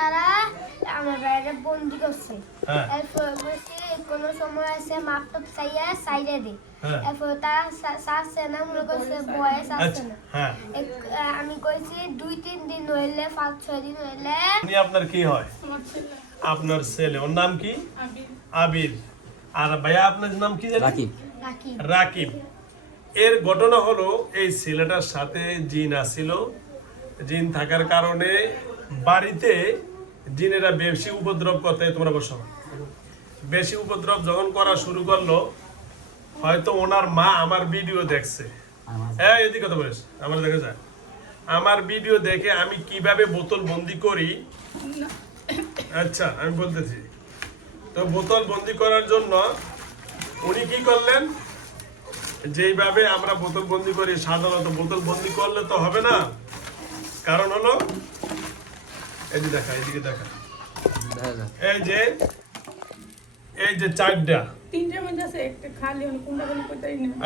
তারা আমার বাইরে বন্দি করছে। এরপর বলছে কোনো সময় আছে মাপটপ চাইয়া সাইডে দে। এরপর তারা সারছে না, মনে করছে বয়স আসছে না। আমি কইছি 2-3 দিন হইলে 5-6 দিন হইলে। আপনার কি হয়? আপনার ছেলে, ওর নাম কি? আবির। আর ভাইয়া আপনার নাম কি? রাকিব। এর ঘটনা হলো এই ছেলেটার সাথে জিন আসিল। জিন থাকার কারণে বাড়িতে জিনেরা বেশি উপদ্রব করতে, তোমরা বসো, বেশি উপদ্রব যখন করা শুরু করলো, হয়তো ওনার মা আমার ভিডিও দেখছে। হ্যাঁ, এদিকে কথা বলিস, আমার দেখা যায় আমার ভিডিও দেখে আমি কিভাবে বোতল বন্দি করি। আচ্ছা, আমি বলতেছি। তো বোতল বন্দি করার জন্য উনি কি করলেন, যেইভাবে আমরা বোতল বন্দি করি, সাধারণত বোতল বন্দি করলে তো হবে না। কারণ হলো এদিকে দেখা, এদিকে দেখা, এই যে চারটা,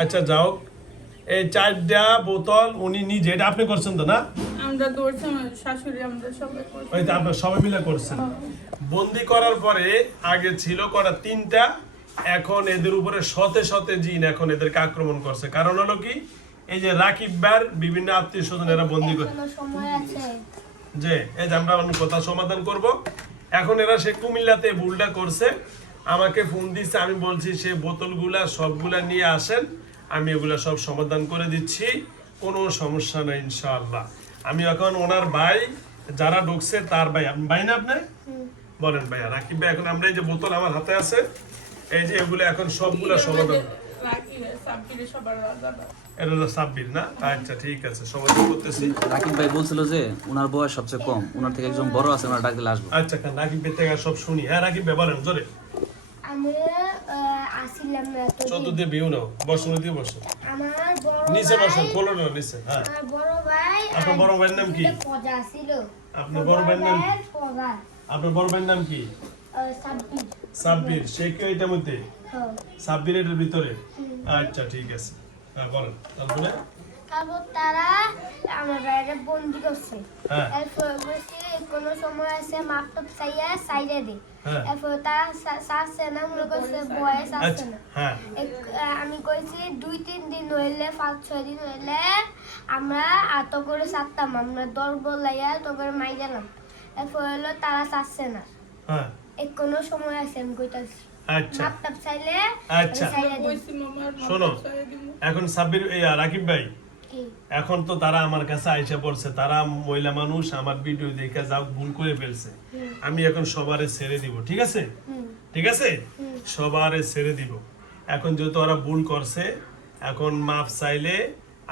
আচ্ছা যাও, এই চারটা বোতল উনি নিজে, এটা আপনি করছেন তো না? আমরা দৌড়ছি, শাশুড়ি, আমরা সবাই করছি। ওই তো আপনারা সবাই মিলে করছেন। বন্দি করার পরে আগে ছিল করা 3টা, এখন এদের উপরে শতে জিন এখন এদেরকে আক্রমণ করছে। কারণ হলো কি, এই যে রাকিব ভাইয়ের বিভিন্ন আত্মীয় স্বজন এরা বন্দি করে যে এই যে আমরা কথা সমাধান করব। এখন এরা সে কুমিল্লাতে ভুলটা করছে, আমাকে ফোন দিচ্ছে, আমি বলছি সে বোতলগুলা সবগুলা নিয়ে আসেন, আমি এগুলা সব সমাধান করে দিচ্ছি, কোনো সমস্যা নাই ইনশাআল্লাহ। আমি এখন ওনার ভাই যারা ঢুকছে তার ভাই, ভাই না আপনি বলেন ভাইয়া, রাকিব ভাই, এখন আমরা এই যে বোতল আমার হাতে আছে, এই যে এগুলো এখন সবগুলা সমাধান, এটা হলো সাব্বির না? আচ্ছা ঠিক আছে, সমাধান করতেছি। রাকিব ভাই বলছিল যে ওনার বয়স সবচেয়ে কম, ওনার থেকে একজন বড় আছে, ওনার ডাক দিলে আসবো। আচ্ছা, রাকিব ভাই থেকে সব শুনি। হ্যাঁ রাকিব ভাই বলেন জোরে। আমি আসিলাম না তো। চতুর্থে ভিউ নাও, বসুন, দিয়ে বসুন, আমার বড় নিচে বসুন, কোলে নাও নিচে। হ্যাঁ, আমার বড় ভাই, আপনার বড় ভাইয়ের নাম কি? পজা ছিল। আপনার বড় ভাইয়ের নাম কি? পজা। আপনার বড় ভাইয়ের নাম কি? সাব্বির। সাব্বির। সে কি এটার মধ্যে? হ্যাঁ। সাব্বির এর ভিতরে? আচ্ছা ঠিক আছে, হ্যাঁ বলেন। তারপরে তারা আমার বাইরে বন্দি করছে। হ্যাঁ। এরপর বলছে কোনো সময় আছে মাপটপ চাইয়া সাইডে দে। হ্যাঁ। এরপর তারা সারছে না, মনে করছে বয়স আসছে আচ্ছা, না। হ্যাঁ। আমি কইছি 2-3 দিন হইলে 5-6 দিন হইলে আমরা আত করে সারতাম, আমরা দরবল লাইয়া তো করে মাই গেলাম। এরপর হলো তারা সারছে না। হ্যাঁ। কোনো সময় আছে আমি কইতাছি। আচ্ছা মাপটপ চাইলে আচ্ছা সাইডে দে। শোনো, এখন সাব্বির, এই রাকিব ভাই, এখন তো তারা আমার কাছে আইসা পড়ছে, তারা মহিলা মানুষ, আমার ভিডিও দেখে যাও ভুল করে ফেলছে, আমি এখন সবারে ছেড়ে দিব, ঠিক আছে? ঠিক আছে, সবারে ছেড়ে দিব। এখন যেহেতু ওরা ভুল করছে, এখন মাফ চাইলে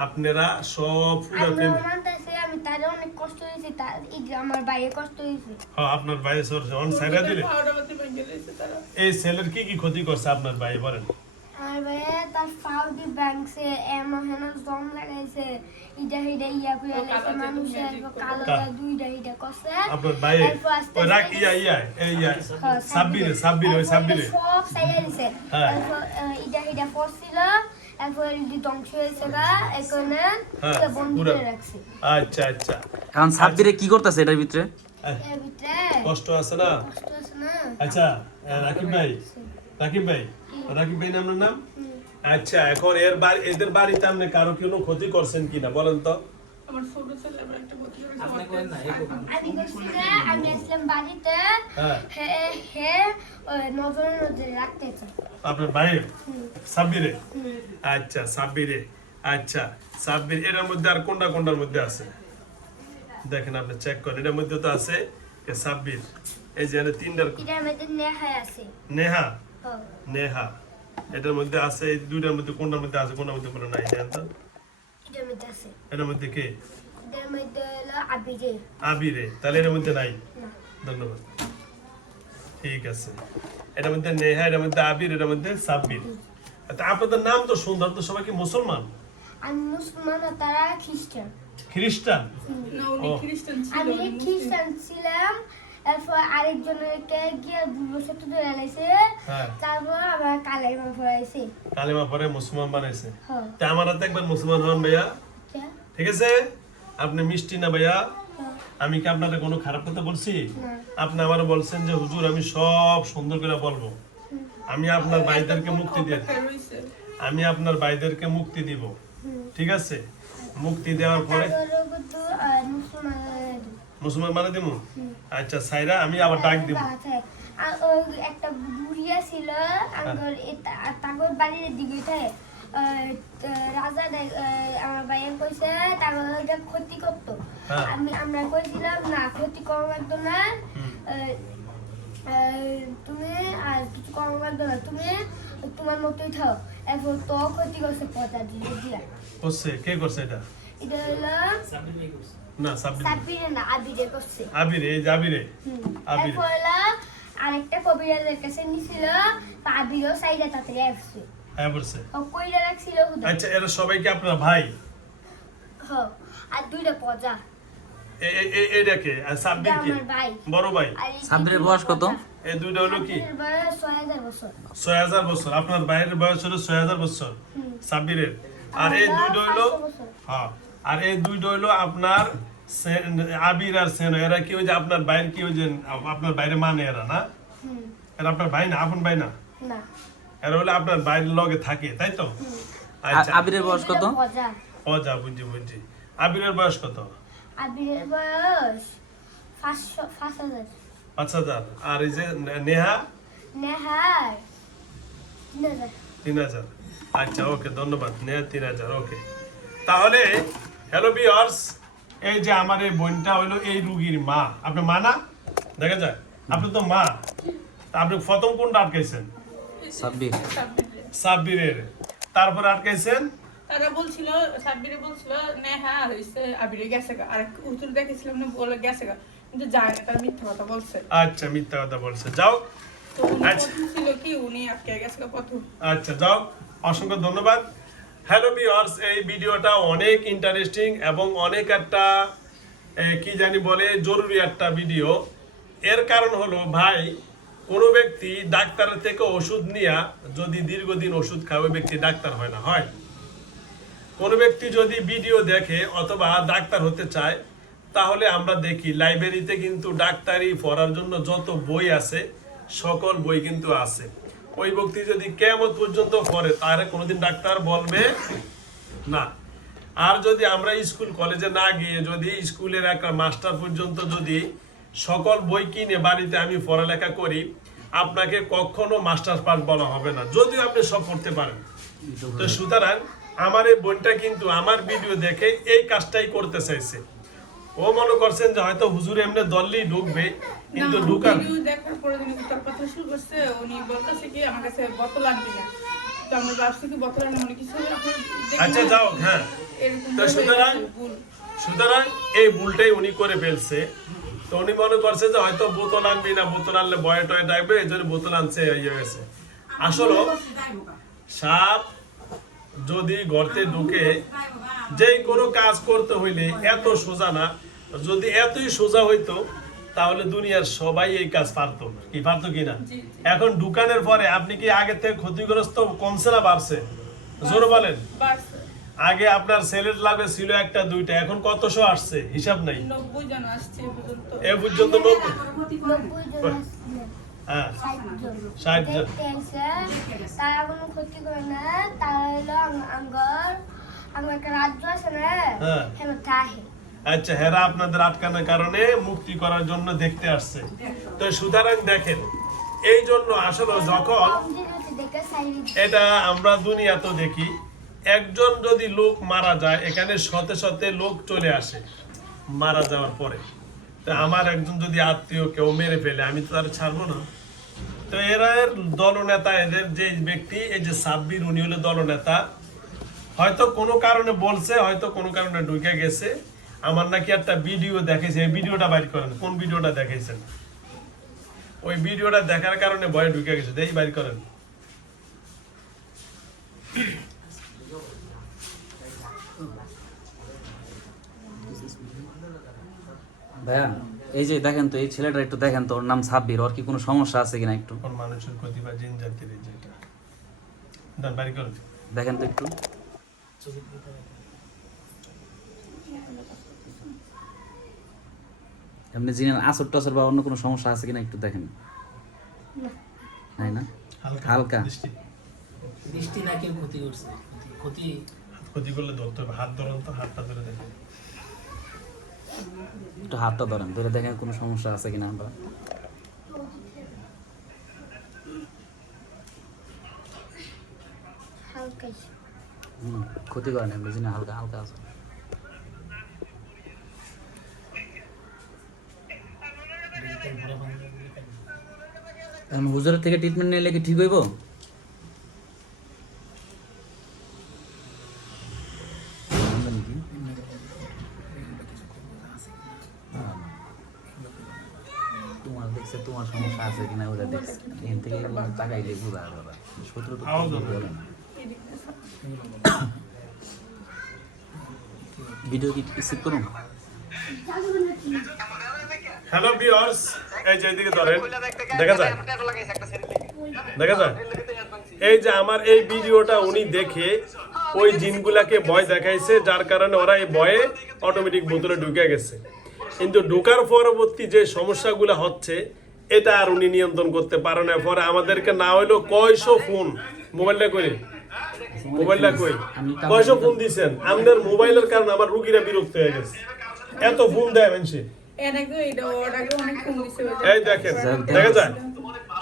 আপনারা সব আমি তারে অনেক কষ্ট হয়েছে, আমার বাইরে কষ্ট হয়েছে। হ্যাঁ, আপনার ভাই অন সাইরা দিলে এই সেলের কি কি ক্ষতি করছে আপনার ভাই বলেন? আর ভাইয়া তার ফাউডি ব্যাংকসে এমন জম লাগাইছে, ইটা হিডা ইয়া কইয়া লাইছে, মানুষের কালো দুইটা হিডা করছে। আপনার ভাই ওই রাখ সাব্বিরে ওই সাব্বিরে সব সাইডে দিছে। তারপর ইটা হিডা পড়ছিল, এরপর ইডি ধ্বংস হয়েছে গা, এখানে বন্ধ করে রাখছে। আচ্ছা আচ্ছা, এখন সাব্বিরে কি করতেছে এটার ভিতরে? এর ভিতরে কষ্ট আছে না? কষ্ট আছে না? আচ্ছা রাকিব ভাই, রাকিব ভাই নামের নাম? আচ্ছা, এখন এদের বাড়িতে আপনি কারো কোনো ক্ষতি করছেন কিনা বলেন তো? আমার ছোট ছেলে আবার একটা ক্ষতি করেছে। আমি আসলাম বাড়িতে, হে নজরে রাখতেছে আপনার ভাই সাব্বিরে? আচ্ছা সাব্বিরে, আচ্ছা সাব্বির। এর মধ্যে আর কোনটার মধ্যে আছে দেখেন, আপনি চেক করেন, এর মধ্যে তো আছে সাব্বির, এই যে 3টার, এটার মধ্যে নেহা আছে। নেহা, নেহা এটার মধ্যে আছে, এই 2টার মধ্যে কোনটার মধ্যে আছে, কোনটার মধ্যে কোনো নাই? জানেন তো? এটার মধ্যে আছে। এটার মধ্যে কে? এটার মধ্যে হলো আবিরে। আবিরে, তাহলে এর মধ্যে নাই। ধন্যবাদ, ঠিক আছে। এটার মধ্যে নেহা, এটার মধ্যে আবির, এটার মধ্যে সাব্বির। আচ্ছা, আপনাদের নাম তো সুন্দর, তো সবাই কি মুসলমান? আমি মুসলমান, তারা খ্রিস্টান। খ্রিস্টান? না, উনি খ্রিস্টান ছিল। আমি খ্রিস্টান ছিলাম, এরপর আরেকজনকে গিয়ে 2 বছর তো ধরে লাইছে, তারপর আবার কালেমা পড়াইছে। কালেমা পড়ে মুসলমান বানাইছে। হ্যাঁ। তা আমার হাতে একবার মুসলমান হন ভাইয়া, ঠিক আছে? আপনি মিষ্টি না ভাইয়া? আমি কি আপনাদের কোনো খারাপ কথা বলছি? না। আপনি আমার বলছেন যে হুজুর আমি সব সুন্দর করে বলবো, আমি আপনার ভাইদেরকে মুক্তি দিয়ে রইছে। আমি আপনার ভাইদেরকে মুক্তি দিব, ঠিক আছে? মুক্তি দেওয়ার পরে তারপরে কিন্তু মুসলমান মুসলমান মানে দিব। আচ্ছা সাইরা আমি আবার ডাক দিব। আর ওই একটা বুড়িয়া ছিল আঙ্গল তাগর বাড়ির দিকে রাজা আমার ভাইয়ের কইছে তারপর ওইটা ক্ষতি করতো। হ্যাঁ। আমরা কইছিলাম না ক্ষতি করা লাগতো না, তুমি আর কিছু করা লাগতো না, তুমি তোমার মতোই থাও। এরপর তো ক্ষতি করছে পচা দিয়া করছে কে করছে এটা? এটা হলো না সাব্বির সাব্বিরে না আবিরে করছে। আবিরে, এই যে আবিরে আবিরে এরপর হলো আরেকটা কবিরাজের কাছে নিছিল, আবিরও সাইডে তাড়াতাড়ি আসছে। হ্যাঁ বলছে। ও কইরা রাখছিল হুদা। আচ্ছা এরা সবাই কি আপনার ভাই? হ্যাঁ, আর দুইটা পজা। এইটা কে? আর সাব্বির কি? আমার ভাই। বড় ভাই। আর এই সাব্বিরের বয়স কত? এই দুইটা হলো কি? সাব্বিরের বয়স 6000 বছর। 6000 বছর। আপনার ভাইয়ের বয়স হলো 6000 বছর সাব্বিরের। আর এই দুইটা হলো 500 বছর। হ্যাঁ, আর এই দুইটা হলো আপনার আবির আর সেন। এরা কি ওই যে আপনার ভাইয়ের কি ওই যে আপনার বাইরে মানে এরা না? এরা আপনার ভাই না, আপন ভাই না? না। এরা হলো আপনার বাইরের লগে থাকে, তাই তো? আচ্ছা আবিরের বয়স কত? পজা। ও যা বুঝছি। আবিরের বয়স কত? আবিরের বয়স 5000। 5000। আর এই যে নেহা? নেহার 3000। 3000। আচ্ছা ওকে, ধন্যবাদ। নেহা 3000। ওকে, তাহলে হ্যালো ভিউয়ার্স, এই যে আমার এই বোনটা হইলো এই রুগীর মা। আপনি মা না? দেখা যায় আপনি তো মা। তা আপনি প্রথম কোনটা আটকাইছেন? সাব্বির। সাব্বিরের। তারপরে আটকাইছেন? তারা বলছিল, সাব্বিরে বলছিল নেহা হইছে আবিরে গেছে গা, আর হুজুর দেখেছিলাম না বলে গেছে গা, কিন্তু যায় না, তার মিথ্যা কথা বলছে। আচ্ছা মিথ্যা কথা বলছে। যাও। তো উনি আচ্ছা। প্রথম ছিল কি উনি আটকে গেছে গা প্রথম। আচ্ছা যাও, অসংখ্য ধন্যবাদ। হ্যালো ভিউয়ার্স, এই ভিডিওটা অনেক ইন্টারেস্টিং এবং অনেক একটা কি জানি বলে জরুরি একটা ভিডিও। এর কারণ হলো ভাই, কোনো ব্যক্তি ডাক্তারের থেকে ওষুধ নিয়ে যদি দীর্ঘদিন ওষুধ খায় ওই ব্যক্তি ডাক্তার হয় না। হয় কোনো ব্যক্তি যদি ভিডিও দেখে অথবা ডাক্তার হতে চায়, তাহলে আমরা দেখি লাইব্রেরিতে কিন্তু ডাক্তারি পড়ার জন্য যত বই আছে সকল বই কিন্তু আছে। ওই ব্যক্তি যদি কিয়ামত পর্যন্ত পড়ে তাহলে কোনোদিন ডাক্তার বলবে না। আর যদি আমরা স্কুল কলেজে না গিয়ে যদি স্কুলের একটা মাস্টার পর্যন্ত যদি সকল বই কিনে বাড়িতে আমি পড়ালেখা করি, আপনাকে কখনো মাস্টার পাস বলা হবে না, যদিও আপনি সব পড়তে পারেন। তো সুতরাং আমার এই বোনটা কিন্তু আমার ভিডিও দেখে এই কাজটাই করতে চাইছে। ও মনে করছেন যে হয়তো হুজুর এমনি দললেই ঢুকবে, কিন্তু না, ঢুকার ভিডিও দেখার পরে উনি তার কথা শুরু করছে, উনি বলতেছে কি আমার কাছে বোতল আনবি না। তো আমরা ভাবছি কি বোতল আনবো না কিছু, আপনার দেখি আচ্ছা না, যাও। হ্যাঁ, এরকম তো বলে ভুল। সুতরাং এই ভুলটাই উনি করে ফেলছে। তো উনি মনে করছে যে হয়তো বোতল আনবি না, বোতল আনলে বয়ে টয়ে ডাকবে, এই জন্য বোতল আনছে ইয়ে গেছে। আসলে সাপ যদি গর্তে ঢুকে যে কোনো কাজ করতে হইলে এত সোজা না। যদি এতই সোজা হইতো তাহলে দুনিয়ার সবাই এই কাজ পারতো। কি পারতো কিনা? এখন ঢুকানোর পরে আপনি কি আগে থেকে ক্ষতিগ্রস্ত কমছে না বাড়ছে? জোরে বলেন। বাড়ছে। আগে আপনার সেলের লাভে ছিল একটা দুইটা, এখন কতশো আসছে হিসাব নাই। 90 জন আসছে এ পর্যন্ত। এ পর্যন্ত 90 জন আসছিলেন। হ্যাঁ 60 জন। 60 জন। দেখতে আসে, তারা কোনো ক্ষতি করে না। তারা হলো আমার একটা রাজ্য আছে না, হ্যাঁ। হেন তাহে। আচ্ছা, হেরা আপনাদের আটকানোর কারণে মুক্তি করার জন্য দেখতে আসছে। তো সুতরাং দেখেন, এই জন্য আসলে যখন দেখে সাইড এটা আমরা দুনিয়াতে দেখি, একজন যদি লোক মারা যায় এখানে শতে শতে লোক চলে আসে মারা যাওয়ার পরে। তো আমার একজন যদি আত্মীয় কেউ মেরে ফেলে আমি তো তার ছাড়বো না। তো এরা দলনেতা, এদের যে ব্যক্তি এই যে সাব্বির, উনি হলো দলনেতা। হয়তো কোনো কারণে বলছে, হয়তো কোনো কারণে ঢুকে গেছে। আমার নাকি একটা ভিডিও দেখেছে, এই ভিডিওটা বাইর করেন। কোন ভিডিওটা দেখেছেন? ওই ভিডিওটা দেখার কারণে ভয়ে ঢুকে গেছে, দেখি বাইর করেন। ভাইয়া এই যে দেখেন তো, এই ছেলেটা একটু দেখেন তো, ওর নাম সাব্বির, ওর কি কোনো সমস্যা আছে কিনা একটু কোন মানুষের ক্ষতি বা জিন জাতির যেটা দান বাইর করেন। দেখেন তো একটু। এমনি জিনের আসর টসর বা অন্য কোনো সমস্যা আছে কিনা একটু দেখেন। নাই না, হালকা বৃষ্টি না কেউ ক্ষতি করছে, ক্ষতি ক্ষতি করলে ধরতে হবে, হাত ধরুন তো, হাতটা ধরে দেখেন, একটু হাতটা ধরেন, ধরে দেখেন কোনো সমস্যা আছে কিনা। আমরা হালকাই ক্ষতি করেন এমনি জিনে, হালকা হালকা আছে। এখন হুজুরের থেকে ট্রিটমেন্ট নিলে কি ঠিক হইব? তোমার দেখছে তোমার সমস্যা আছে কিনা ওরা দেখছে, এখান থেকে তাকাইলে বুঝা যাবে। শত্রু তো বলে না। ভিডিও কি স্কিপ করুন? হ্যালো ভিউয়ার্স, এই যে এদিকে ধরেন, দেখা যায়, দেখা যায়, এই যে আমার এই ভিডিওটা উনি দেখে ওই জিনগুলাকে ভয় দেখাইছে, যার কারণে ওরা এই ভয়ে অটোমেটিক বোতলে ঢুকে গেছে। কিন্তু ঢোকার পরবর্তী যে সমস্যাগুলো হচ্ছে এটা আর উনি নিয়ন্ত্রণ করতে পারে না। পরে আমাদেরকে না হইলো কয়শো ফোন, মোবাইলটা কই, মোবাইলটা কই, কয়শো ফোন দিচ্ছেন। আমাদের মোবাইলের কারণে আমার রুগীরা বিরক্ত হয়ে গেছে, এত ফোন দেয় মানুষে। এই দেখেন, দেখা যায়।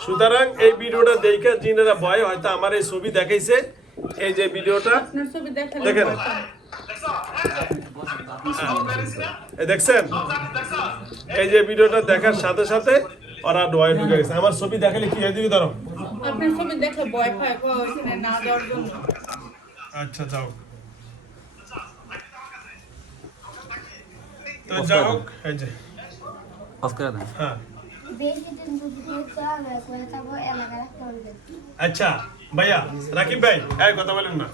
সুতরাং এই ভিডিওটা দেখে জিনেরা ভয় হয়তো আমার এই ছবি দেখাইছে, এই যে ভিডিওটা দেখেন, এই দেখছেন, এই যে ভিডিওটা দেখার সাথে সাথে ওরা ভয় ঢুকে গেছে। আমার ছবি দেখালে কি এদিকে ধরো, আপনার ছবি দেখে ভয় পায় ওইখানে না যাওয়ার জন্য। আচ্ছা যাও, তো যাও, এই যে অফ করে দেন। হ্যাঁ বেশি দিন যদি চলে করে থাকবো এলাকায় করবে। আচ্ছা ভাইয়া, রাকিব ভাই এই কথা বলেন না।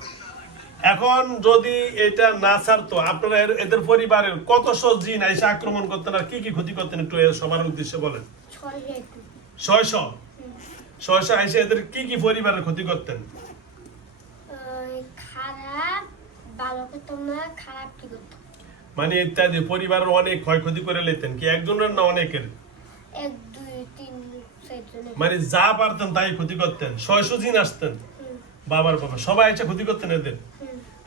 এখন যদি এটা না ছাড়তো, আপনারা এদের পরিবারের কতশো জিন এসে আক্রমণ করতেন আর কি কি ক্ষতি করতেন একটু সবার উদ্দেশ্যে বলেন। 600 এসে এদের কি কি পরিবারের ক্ষতি করতেন? খারাপ ভালো করতাম না, খারাপ কি করতাম মানে ইত্যাদি পরিবারের অনেক ক্ষয়ক্ষতি করে লেতেন, কি একজনের না অনেকের? 1 2 3 4 জনের। মানে যা পারতেন তাই ক্ষতি করতেন। 600 জিন আসতেন, বাবার বাবা সবাই এসে ক্ষতি করতেন এদের।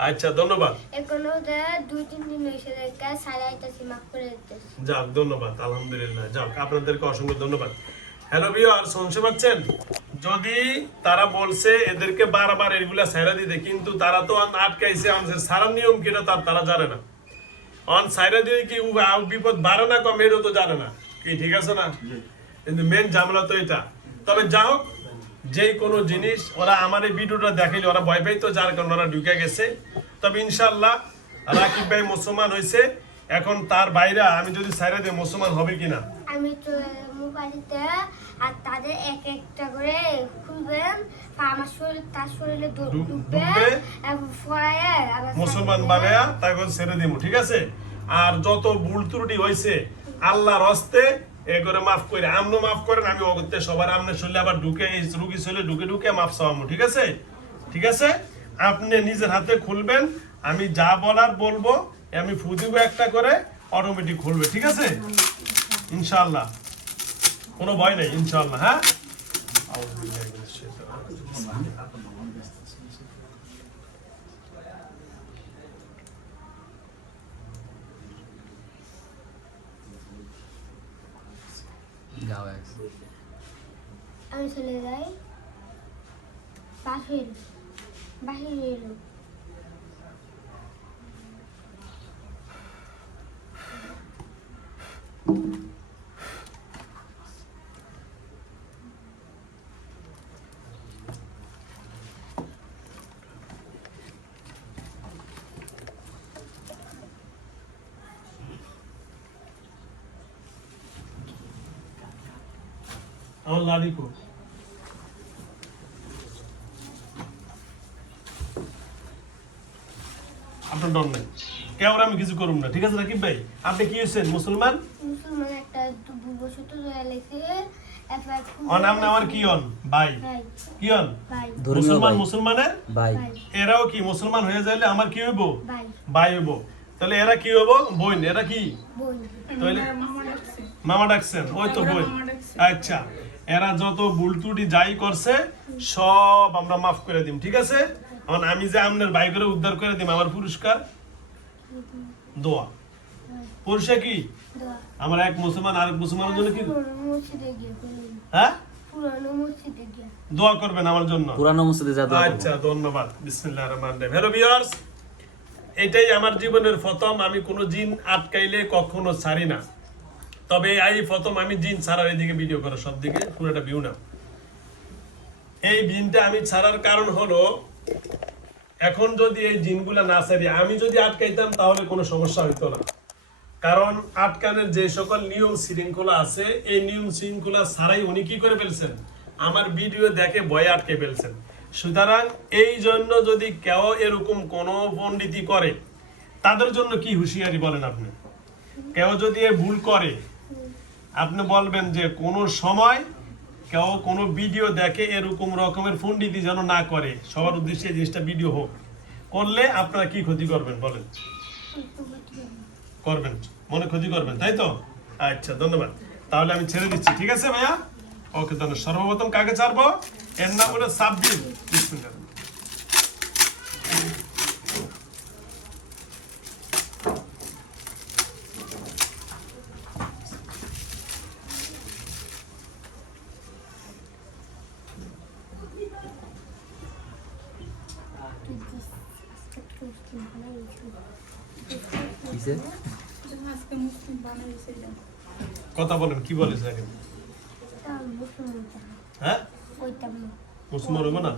আচ্ছা ধন্যবাদ। এখন ওদের 2-3 দিন হয়েছে দেখা সাড়ে 8টা মাফ করে দিতেছি। যাক ধন্যবাদ, আলহামদুলিল্লাহ, যাক আপনাদেরকে অসংখ্য ধন্যবাদ। হ্যালো ভিউয়ার, শুনতে পাচ্ছেন? যদি তারা বলছে এদেরকে বারবার এগুলা ছাইরা দিতে, কিন্তু তারা তো আটকাইছে, আমাদের সারার নিয়ম কিনা তারা জানে না। অন ছাইরা দিয়ে কি বিপদ বাড়ে না কম এটাও তো জানে না, কি ঠিক আছে না? কিন্তু মেন ঝামেলা তো এটা। তবে যা হোক, যে কোনো জিনিস ওরা আমার এই ভিডিওটা দেখাইলে ওরা ভয় পাইতো, যার কারণে ওরা ঢুকে গেছে। তবে ইনশাল্লাহ রাকিব ভাই মুসলমান হয়েছে, এখন তার বাইরে আমি যদি ছাইরা দিই মুসলমান হবে কিনা? আমি তো মোবাইলতে আর তাদের এক একটা করে খুলবেন, আমার শরীর তার শরীরে ঢুকবে এবং ফরায়ে মুসলমান বানায়া তাকে ছেড়ে দিব, ঠিক আছে? আর যত ভুল ত্রুটি হয়েছে আল্লাহর হস্তে এ করে মাফ করে, আমনো মাফ করেন, আমি অগত্যে সবার আমনে চলে আবার ঢুকে এই রুগী চলে ঢুকে ঢুকে মাফ চাওয়ামো, ঠিক আছে? ঠিক আছে, আপনি নিজের হাতে খুলবেন, আমি যা বলার বলবো, আমি ফু দিব একটা করে, অটোমেটিক খুলবে, ঠিক আছে? ইনশাআল্লাহ, কোনো ভয় নেই ইনশাআল্লাহ। হ্যাঁ, আমি চলে যাই বাহির এলো। আমার লাডিকো আপনার ডর নেই, কেউ আমি কিছু করুম না, ঠিক আছে রাকিব ভাই? আপনি কি হয়েছেন মুসলমান? মুসলমান একটা ভূবশত জয়া লেখে নাম না আমার কি হন ভাই, কি হন মুসলমান, মুসলমানের ভাই। এরাও কি মুসলমান হয়ে যাইলে আমার কি হইব? ভাই ভাই হইব। তাহলে এরা কি হবো? বোন। এরা কি? বোন। তাহলে মামা ডাকছে। মামা ডাকছেন, ওই তো বোন। মামা ডাকছে। আচ্ছা, এরা যত ভুল ত্রুটি যাই করছে সব আমরা মাফ করে দিম, ঠিক আছে? এখন আমি যে আপনার ভাই করে উদ্ধার করে দিম, আমার পুরস্কার দোয়া। পুরস্কার কি? দোয়া। আমার এক মুসলমান আরেক মুসলমানের জন্য কি? পুরনো মসজিদে গিয়ে করলাম। হ্যাঁ, পুরনো মসজিদে গিয়ে। দোয়া করবেন আমার জন্য। পুরানো মসজিদে যা দোয়া করবো। আচ্ছা, ধন্যবাদ। বিসমিল্লাহির রহমানির রহিম। হ্যালো ভিউয়ার্স, এটাই আমার জীবনের প্রথম। আমি কোনো জিন আটকাইলে কখনো ছাড়ি না, তবে এই প্রথম আমি জিন ছাড়ার এদিকে ভিডিও করা, সব দিকে পুরোটা ভিউ না। এই জিনটা আমি ছাড়ার কারণ হলো, এখন যদি এই জিনগুলা না ছাড়ি, আমি যদি আটকাইতাম তাহলে কোনো সমস্যা হইতো না। কারণ আটকানের যে সকল নিয়ম শৃঙ্খলা আছে, এই নিয়ম শৃঙ্খলা ছাড়াই উনি কি করে ফেলছেন, আমার ভিডিও দেখে ভয়ে আটকে ফেলছেন। সুতরাং এই জন্য যদি কেউ এরকম কোনো পণ্ডিতি করে, তাদের জন্য কি হুঁশিয়ারি বলেন আপনি? কেউ যদি এ ভুল করে, আপনি বলবেন যে কোনো সময় কেউ কোনো ভিডিও দেখে এরকম রকমের পণ্ডিতি যেন না করে। সবার উদ্দেশ্যে এই জিনিসটা ভিডিও হোক। করলে আপনারা কি ক্ষতি করবেন বলেন? করবেন, মনে ক্ষতি করবেন, তাই তো? আচ্ছা, ধন্যবাদ। তাহলে আমি ছেড়ে দিচ্ছি, ঠিক আছে ভাইয়া? ওকে, ধন্যবাদ। সর্বপ্রথম কাকে ছাড়বো? এর নাম হলো সাব্বির। বিসমিল্লাহ। কিসে? আজকে মুসলিম বানাইছে এটা। কথা বলেন, কি বলে আগে? তাও মুসলমান তা। হ্যাঁ, ওইটাম না। মুসলমান হবো না?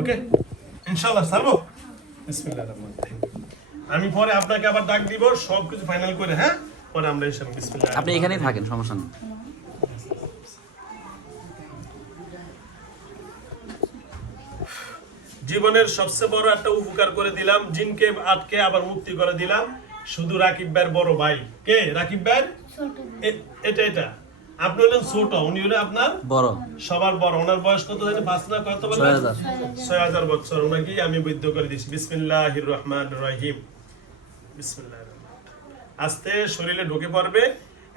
ওকে, ইনশাআল্লাহ ছাড়বো। বিসমিল্লাহির রহমানির রহিম। আমি পরে আপনাকে আবার ডাক দিব সবকিছু ফাইনাল করে, হ্যাঁ? পরে আমরা ইনশাআল্লাহ বিসমিল্লাহ। আপনি এখানেই থাকেন, সমস্যা নেই। জীবনের সবচেয়ে বড় একটা উপকার করে দিলাম, জিনকে আটকে আবার মুক্তি করে দিলাম। শুধু রাকিব ভাইয়ের বড় ভাই। কে রাকিব ভাই? ছোট এটা আপনি হলেন ছোট, উনি হলেন আপনার বড়। সবার বড়। ওনার বয়স কত জানি? 5 না কত বলেন? 6000। 6000 বছর। ওনাকে আমি বৈধ করে দিয়েছি। বিসমিল্লাহির রহমানির রহিম। বিসমিল্লাহির রহমানির রহিম। আস্তে শরীরে ঢুকে পড়বে।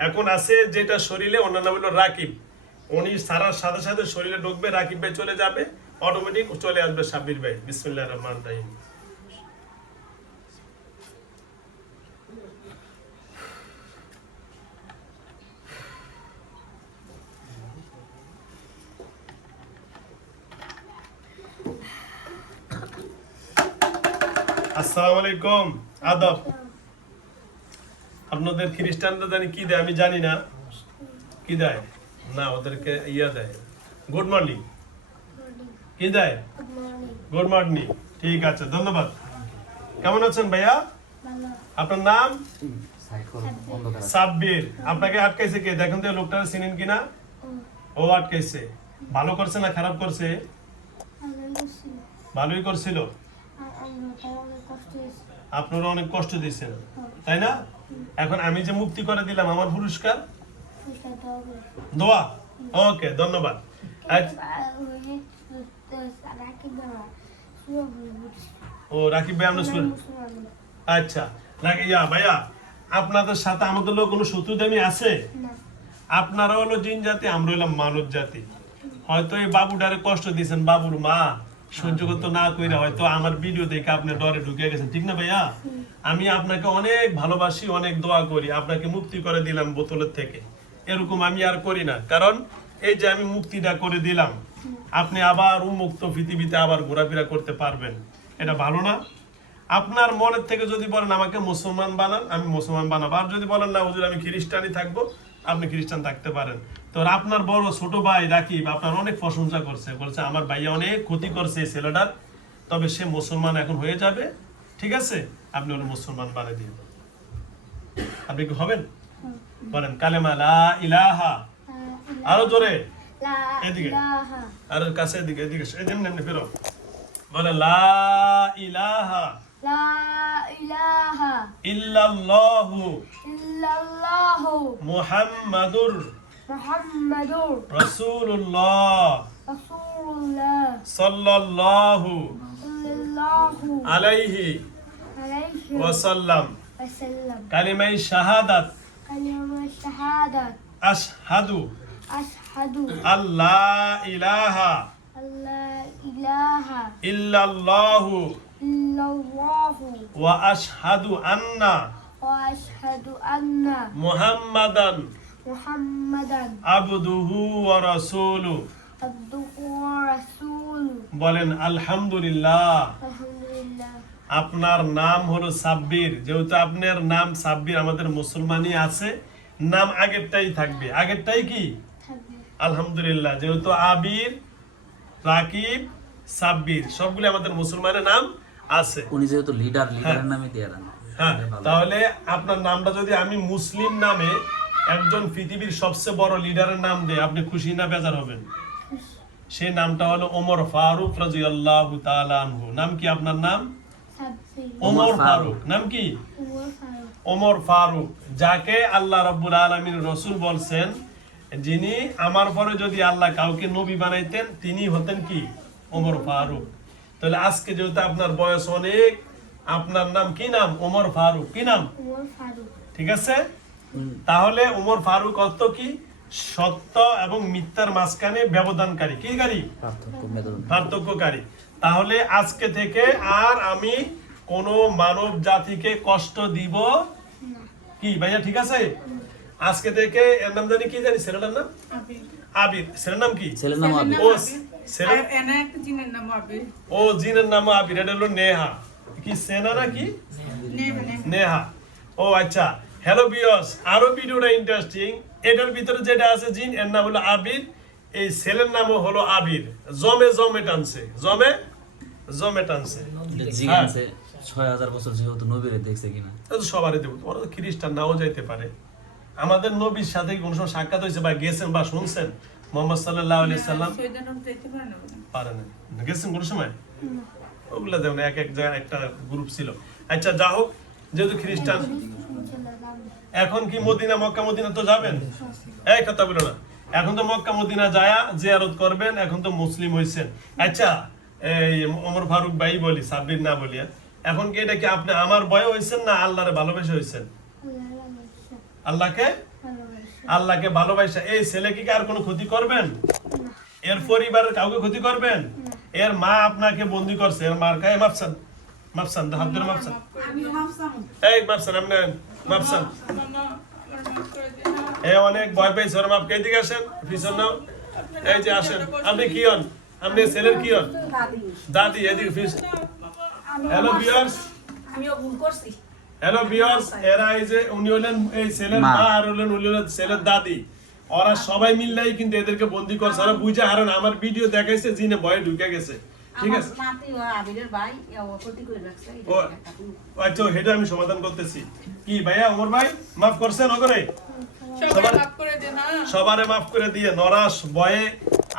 এখন আছে যেটা শরীরে, ওনার নাম হলো রাকিব। উনি সারার সাথে সাথে শরীরে ঢুকবে, রাকিব ভাই চলে যাবে, অটোমেটিক চলে আসবে সাব্বির ভাই। বিসমিল্লাহির রহমানির রহিম। আসসালামু আলাইকুম। আদব। আপনাদের খ্রিস্টানরা জানি কি দেয়, আমি জানি না কি দেয়। না, ওদেরকে ইয়া দেয়, গুড মর্নিং। কি দেয়? Good morning. ঠিক আছে, ধন্যবাদ। কেমন আছেন ভাইয়া? ভালো। আপনার নাম? অন্ধকার। সাব্বির। আপনাকে আটকাইছে কে? দেখেন তো লোকটা চিনেন কিনা। ও আটকাইছে। ভালো করছে না খারাপ করছে? ভালোই করছিল। আপনারা অনেক কষ্ট দিয়েছেন, তাই না? এখন আমি যে মুক্তি করে দিলাম, আমার পুরস্কার দোয়া। ওকে, ধন্যবাদ। ও রাকিব ভাই, আমরা আচ্ছা ভাইয়া, আপনাদের সাথে আমাদের লোক কোনো শত্রুতামি আছে? আপনারা হলো জিন জাতি, আমরা হলাম মানব জাতি। হয়তো এই বাবুটারে কষ্ট দিয়েছেন, বাবুর মা সহ্য করতে না কইরা হয়তো আমার ভিডিও দেখে আপনি ডরে ঢুকে গেছেন, ঠিক না ভাইয়া? আমি আপনাকে অনেক ভালোবাসি, অনেক দোয়া করি, আপনাকে মুক্তি করে দিলাম বোতলের থেকে। এরকম আমি আর করি না, কারণ এই যে আমি মুক্তিটা করে দিলাম, আপনি আবার উন্মুক্ত পৃথিবীতে আবার ঘোরাফেরা করতে পারবেন। এটা ভালো না? আপনার মনের থেকে যদি বলেন আমাকে মুসলমান বানান, আমি মুসলমান বানাবো। আর যদি বলেন না হুজুর আমি খ্রিস্টানই থাকবো, আপনি খ্রিস্টান থাকতে পারেন। তো আপনার বড় ছোট ভাই রাকিব আপনার অনেক প্রশংসা করছে, বলছে আমার ভাইয়া অনেক ক্ষতি করছে এই ছেলেটার, তবে সে মুসলমান এখন হয়ে যাবে। ঠিক আছে, আপনি ওরা মুসলমান বানিয়ে দিন। আপনি কি হবেন? বলেন কালেমা লা ইলাহা, আরো জোরে, লা এদিকে। ইলাহা আর কাছে এদিকে এদিকে এমনি ফেরো, বলেন লা ইলাহা লা ইলাহা ইল্লাল্লাহু ইল্লাল্লাহু মুহাম্মাদুর মুহাম্মাদুর রাসূলুল্লাহ রাসূলুল্লাহ সাল্লাল্লাহু সাল্লাল্লাহু আলাইহি আলাইহি ওয়াসাল্লাম। ওয়াসাল্লাম। কালিমাই শাহাদাত কালিমা শাহাদাত আশহাদু আশহাদু আল্লাহ ইলাহা আল্লা ইলাহা ইল্লাল্লাহু ইল্লাল্লাহু ওয়া আশহাদু আন্না ওয়া আশহাদু আন্না মুহাম্মাদান মুহাম্মাদান আবদুহু ওয়া রাসূলুহু। আবদুহু ওয়া রাসূলুহু। বলেন আলহামদুলিল্লাহ। আলহামদুলিল্লাহ। আপনার নাম হলো সাব্বির, যেহেতু আপনার নাম সাব্বির, আমাদের মুসলমানই আছে, নাম আগেরটাই থাকবে। আগেরটাই কি? থাকবে। আলহামদুলিল্লাহ। যেহেতু আবির, রাকিব, সাব্বির সবগুলো আমাদের মুসলমানের নাম আছে। উনি যেহেতু লিডারের নামে দিয়ে দেন। হ্যাঁ, তাহলে আপনার নামটা যদি আমি মুসলিম নামে একজন পৃথিবীর সবচেয়ে বড় লিডারের নাম দেই, আপনি খুশি না বেজার হবেন? সেই নামটা হলো ওমর ফারুক রাদিয়াল্লাহু তাআলা আনহু। নাম কি আপনার নাম? সাব্বির। ওমর ফারুক। নাম কি? ওমর ফারুক। ওমর ফারুক, যাকে আল্লাহ রাব্বুল আলামিন রাসূল বলছেন, যিনি আমার পরে যদি আল্লাহ কাউকে নবী বানাইতেন তিনি হতেন কি? ওমর ফারুক। তাহলে আজকে যেহেতু আপনার বয়স অনেক, আপনার নাম কি নাম? ওমর ফারুক। কি নাম? ওমর ফারুক। ঠিক আছে? তাহলে ওমর ফারুক অর্থ কি? সত্য এবং মিথ্যার মাঝখানে ব্যবধানকারী। কি গাড়ি? পার্থক্যকারী। তাহলে আজকে থেকে আর আমি কোন মানব জাতিকে কষ্ট দিব কি ভাইয়া? ঠিক আছে? আজকে থেকে এর নাম জানি কি, জানি ছেলেটার নাম আবির। ছেলের নাম কি? ছেলের নাম আবির। ও ছেলে, আর এনা একটা জিনের নাম আবির। ও জিনের নাম আবির। এটা হলো নেহা। কি সেনা না কি? নেহা। ও আচ্ছা। হ্যালো ভিউয়ার্স, আরো ভিডিওটা ইন্টারেস্টিং। এটার ভিতরে যেটা আছে জিন, এর নাম হলো আবির। এই ছেলের নামও হলো আবির। জমে টানছে, জমে টানছে। জিজ্ঞাসা ৬০০০ বছর যেহেতু নবীরে দেখছে কিনা। এটা তো সবারই দেব, ওরা তো খ্রিস্টান নাও যাইতে পারে। আমাদের নবীর সাথে কি কোনো সময় সাক্ষাৎ হয়েছে বা গেছেন বা শুনছেন? মোহাম্মদ সাল্লাল্লাহু আলাইহি সাল্লাম সৈয়দানব যাইতে পারে না? পারে না। গেছেন কোনো সময়? ওগুলা দেখুন এক এক জায়গায় একটা গ্রুপ ছিল। আচ্ছা, যা হোক, যেহেতু খ্রিস্টান, এখন কি মদিনা, মক্কা মদিনা তো যাবেন? এই কথা বলো না। এখন তো মক্কা মদিনা যায়া জিয়ারত করবেন, এখন তো মুসলিম হইছেন। আচ্ছা, এই ওমর ফারুক ভাই বলি, সাব্বির না বলিয়া, এখন কি এটা কি আপনি আমার ভয়ে হইছেন না আল্লাহরে ভালোবেসে হইছেন? আল্লাহকে ভালোবাসা। এই ছেলে কি আর কোনো ক্ষতি করবেন? এর পরিবারের কাউকে ক্ষতি করবেন? এর মা আপনাকে বন্দি করছে, এর মার কাছে মাপসান হাত ধরে মাপসান। এই মাপসান, আপনি মাপসান। এই অনেক ভয় পেয়েছে, ওর মাপকে এদিকে আসেন, পিছন নাও। এই যে আসেন, আপনি কি হন? আপনি ছেলের কি হন? দাদি। এদিকে পিছন। হ্যালো ভিউয়ার্স, হ্যালো ভিউয়ার্স, এরা এই যে উনি হলেন এই ছেলের মা, আর হলেন উনি হলেন ছেলের দাদি। ওরা সবাই মিললাই কিন্তু এদেরকে বন্দি করছে। ওরা বুঝে হারেন, আমার ভিডিও দেখাইছে, জিনে ভয়ে ঢুকে গেছে। ঠিক আছে? আচ্ছা, সেটা আমি সমাধান করতেছি। কি ভাইয়া, ওমর ভাই মাফ করছেন? ওগরে সবারে মাফ করে দিয়ে নরাস ভয়ে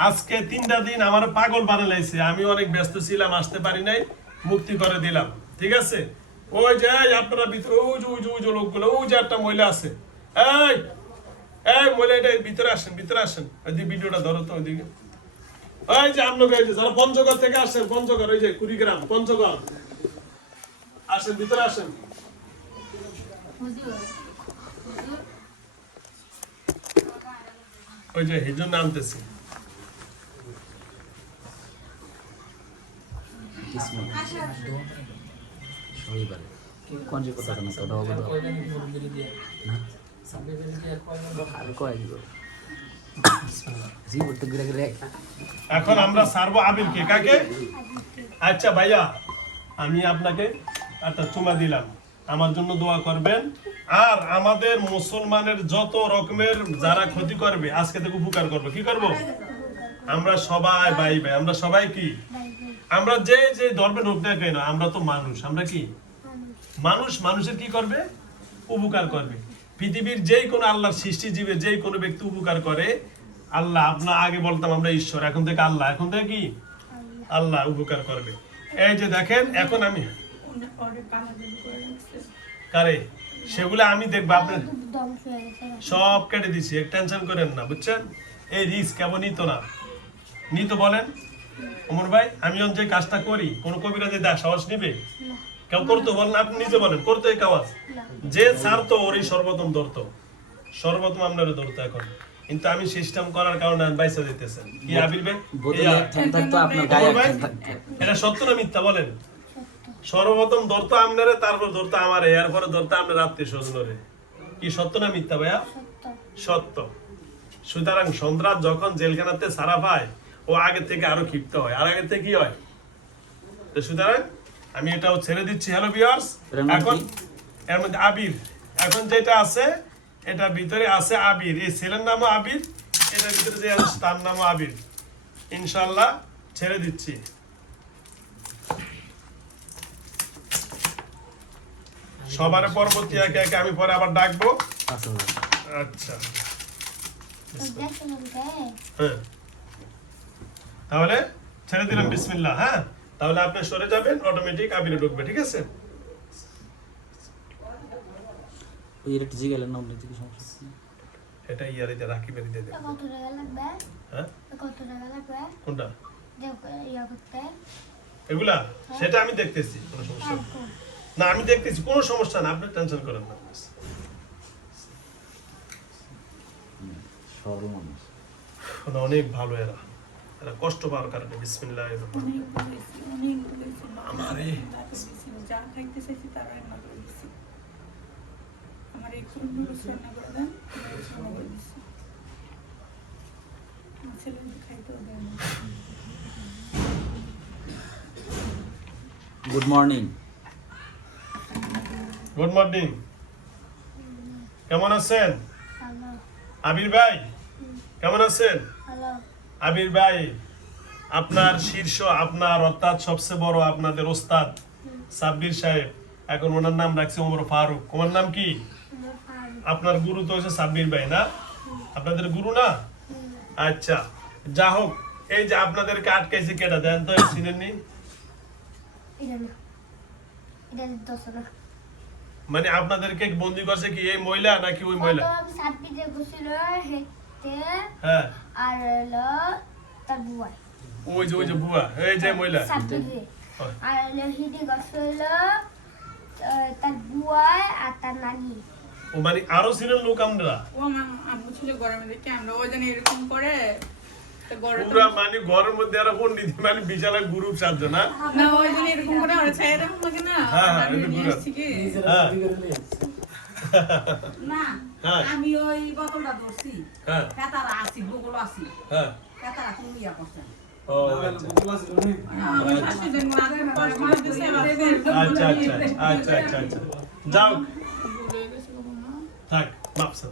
আজকে 3টা দিন আমার পাগল বানাইছে। আমি অনেক ব্যস্ত ছিলাম, আসতে পারি নাই, মুক্তি করে দিলাম। ঠিক আছে? ওই যে আপনারা ভিতরে ওই যে লোকগুলো, ওই যে একটা মহিলা আছে, এই মহিলা, এটা ভিতরে আসেন, ভিতরে আসেন। ওই ভিডিওটা ধরো তো ওইদিকে। ওই যে আপনাকে এই যে যারা পঞ্চগড় থেকে আসেন, পঞ্চগড়, ওই যে কুড়িগ্রাম, পঞ্চগড়, আসেন, ভিতরে আসেন। ওই যে হিজুর নামতেছি। এখন আমরা সারবো আবিরকে। কাকে? আচ্ছা ভাইয়া, আমি আপনাকে একটা চুমা দিলাম, আমার জন্য দোয়া করবেন। আর আমাদের মুসলমানের যত রকমের যারা ক্ষতি করবে আজকে থেকে উপকার করবো। কি করব? আমরা সবাই ভাই ভাই, আমরা সবাই কি, আমরা যে যে ধর্মের হোক না কেন, আমরা তো মানুষ। আমরা কি মানুষ, মানুষের কি করবে? উপকার করবে। পৃথিবীর যেই কোনো আল্লাহর সৃষ্টি জীবে যেই কোনো ব্যক্তি উপকার করে আল্লাহ, আপনার আগে বলতাম আমরা ঈশ্বর, এখন থেকে আল্লাহ, এখন থেকে কি আল্লাহ উপকার করবে। এই যে দেখেন এখন আমি কারে সেগুলো আমি দেখবো, আপনার ধ্বংস হয়ে গেছে সব কেটে দিছি, এক টেনশন করেন না, বুঝছেন? এই রিস্ক কেমন নিত না, নিত বলেন ওমর ভাই? আমি যখন যে কাজটা করি কোন কবিরা যে সাহস নিবে? কেউ করতো বলেন? আপনি নিজে বলেন করতো এই কাজ? যে ছাড়তো ওরই সর্বপ্রথম ধরতো, সর্বপ্রথম আপনারা ধরতো। এখন কিন্তু আমি সিস্টেম করার কারণে বাইসা দিতেছেন কি আবির ভাই? এটা সত্য না মিথ্যা বলেন? সর্বপ্রথম ধরতো আপনারে, তারপর ধরতো আমারে, এরপরে ধরতো আপনার আত্মীয় স্বজনরে। কি সত্য না মিথ্যা ভাইয়া? সত্য। সুতরাং সন্ত্রাস যখন জেলখানাতে ছাড়া পায় ও আগে থেকে আরো ক্ষিপ্ত হয়, আর আগে থেকে কি হয়। তো সুতরাং আমি এটাও ছেড়ে দিচ্ছি। হ্যালো ভিউয়ার্স, এখন এর মধ্যে আবির, এখন যেটা আছে এটার ভিতরে আছে আবির, এই ছেলের নামও আবির, এটার ভিতরে যে আছে তার নামও আবির। ইনশাআল্লাহ ছেড়ে দিচ্ছি। সবার পরবর্তী একে একে আমি পরে আবার ডাকবো। আচ্ছা হ্যাঁ, তাহলে ছেড়ে দিলাম, বিসমিল্লাহ। হ্যাঁ, তাহলে আপনি সরে যাবেন, অটোমেটিক আবিরে ঢুকবে, ঠিক আছে? এটা ইয়ারিতে রাখি বেরি দিয়ে দেব। কত টাকা লাগবে? হ্যাঁ, কত টাকা লাগবে? কোনটা? ইয়া করতে এগুলা সেটা আমি দেখতেছি, কোনো সমস্যা না, আমি দেখতেছি, কোনো সমস্যা না, আপনি টেনশন করেন না। অনেক ভালো এরা, এরা কষ্ট পাওয়ার কারণে। বিসমিল্লাহ আমারে যা খাইতে চাইছি তারা রান্না করে দিচ্ছি, আমার এই নুডলস রান্না করে দেন, রান্না করে দিচ্ছি, আমার ছেলেকে খাইতেও দেন। Good morning. গুড মর্নিং, কেমন আছেন হ্যালো আবির ভাই? কেমন আছেন হ্যালো আবির ভাই? আপনার শীর্ষ, আপনার অর্থাৎ সবচেয়ে বড় আপনাদের ওস্তাদ সাব্বির সাহেব, এখন ওনার নাম রাখছে ওমর ফারুক। ওনার নাম কি? আপনার গুরু তো হচ্ছে সাব্বির ভাই না? আপনাদের গুরু না? আচ্ছা, যা হোক, এই যে আপনাদেরকে আটকাইছে কেটা দেন তো, চিনেননি? মানে আপনাদেরকে বন্দি করছে কি এই মহিলা নাকি ওই মহিলা? হ্যাঁ, আর হলো তার বুয়া, ওই যে বুয়া, এই যে মহিলা। আর হলো হিডি গছিল তার বুয়া আর তার নানি। ও মানে আরো ছিলেন লোক আমরা? ও আমার আম্মু ছিল গরমে দেখে আমরা ওই জানি এরকম করে পুরা মানে ঘরের মধ্যে আর পণ্ডিত মানে বিশাল এক গ্রুপ সাজছে না? না ওই জানি এরকম করে ওরা ছায়া দেখো মগে না। হ্যাঁ হ্যাঁ, এটা পুরা হ্যাঁ না হ্যাঁ আমি ওই বোতলটা ধরছি, হ্যাঁ কাতারা আছি, বগল আছি, হ্যাঁ। কাতারা তুমি ইয়া করছেন। ও আচ্ছা আমার শাশুড়ি মাদের পর মার দিছে আচ্ছা আচ্ছা আচ্ছা আচ্ছা আচ্ছা, যাও থাক মাপসা।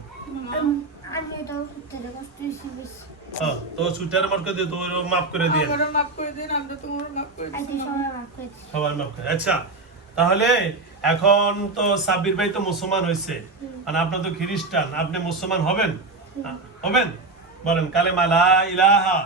আমি এটাও করতে কষ্ট বেশি। হ্যাঁ, তো সুটার মার্কে দিয়ে তো মাফ করে দিয়ে, আমরা মাফ করে দিন, আমরা তোমার মাফ করে দিই। আজকে সবাই মাফ করেছি। সবাই মাফ করে। আচ্ছা, তাহলে এখন তো সাব্বির ভাই তো মুসলমান হয়েছে, আর আপনি তো খ্রিস্টান, আপনি মুসলমান হবেন? হবেন? বলেন কালেমা লা ইলাহা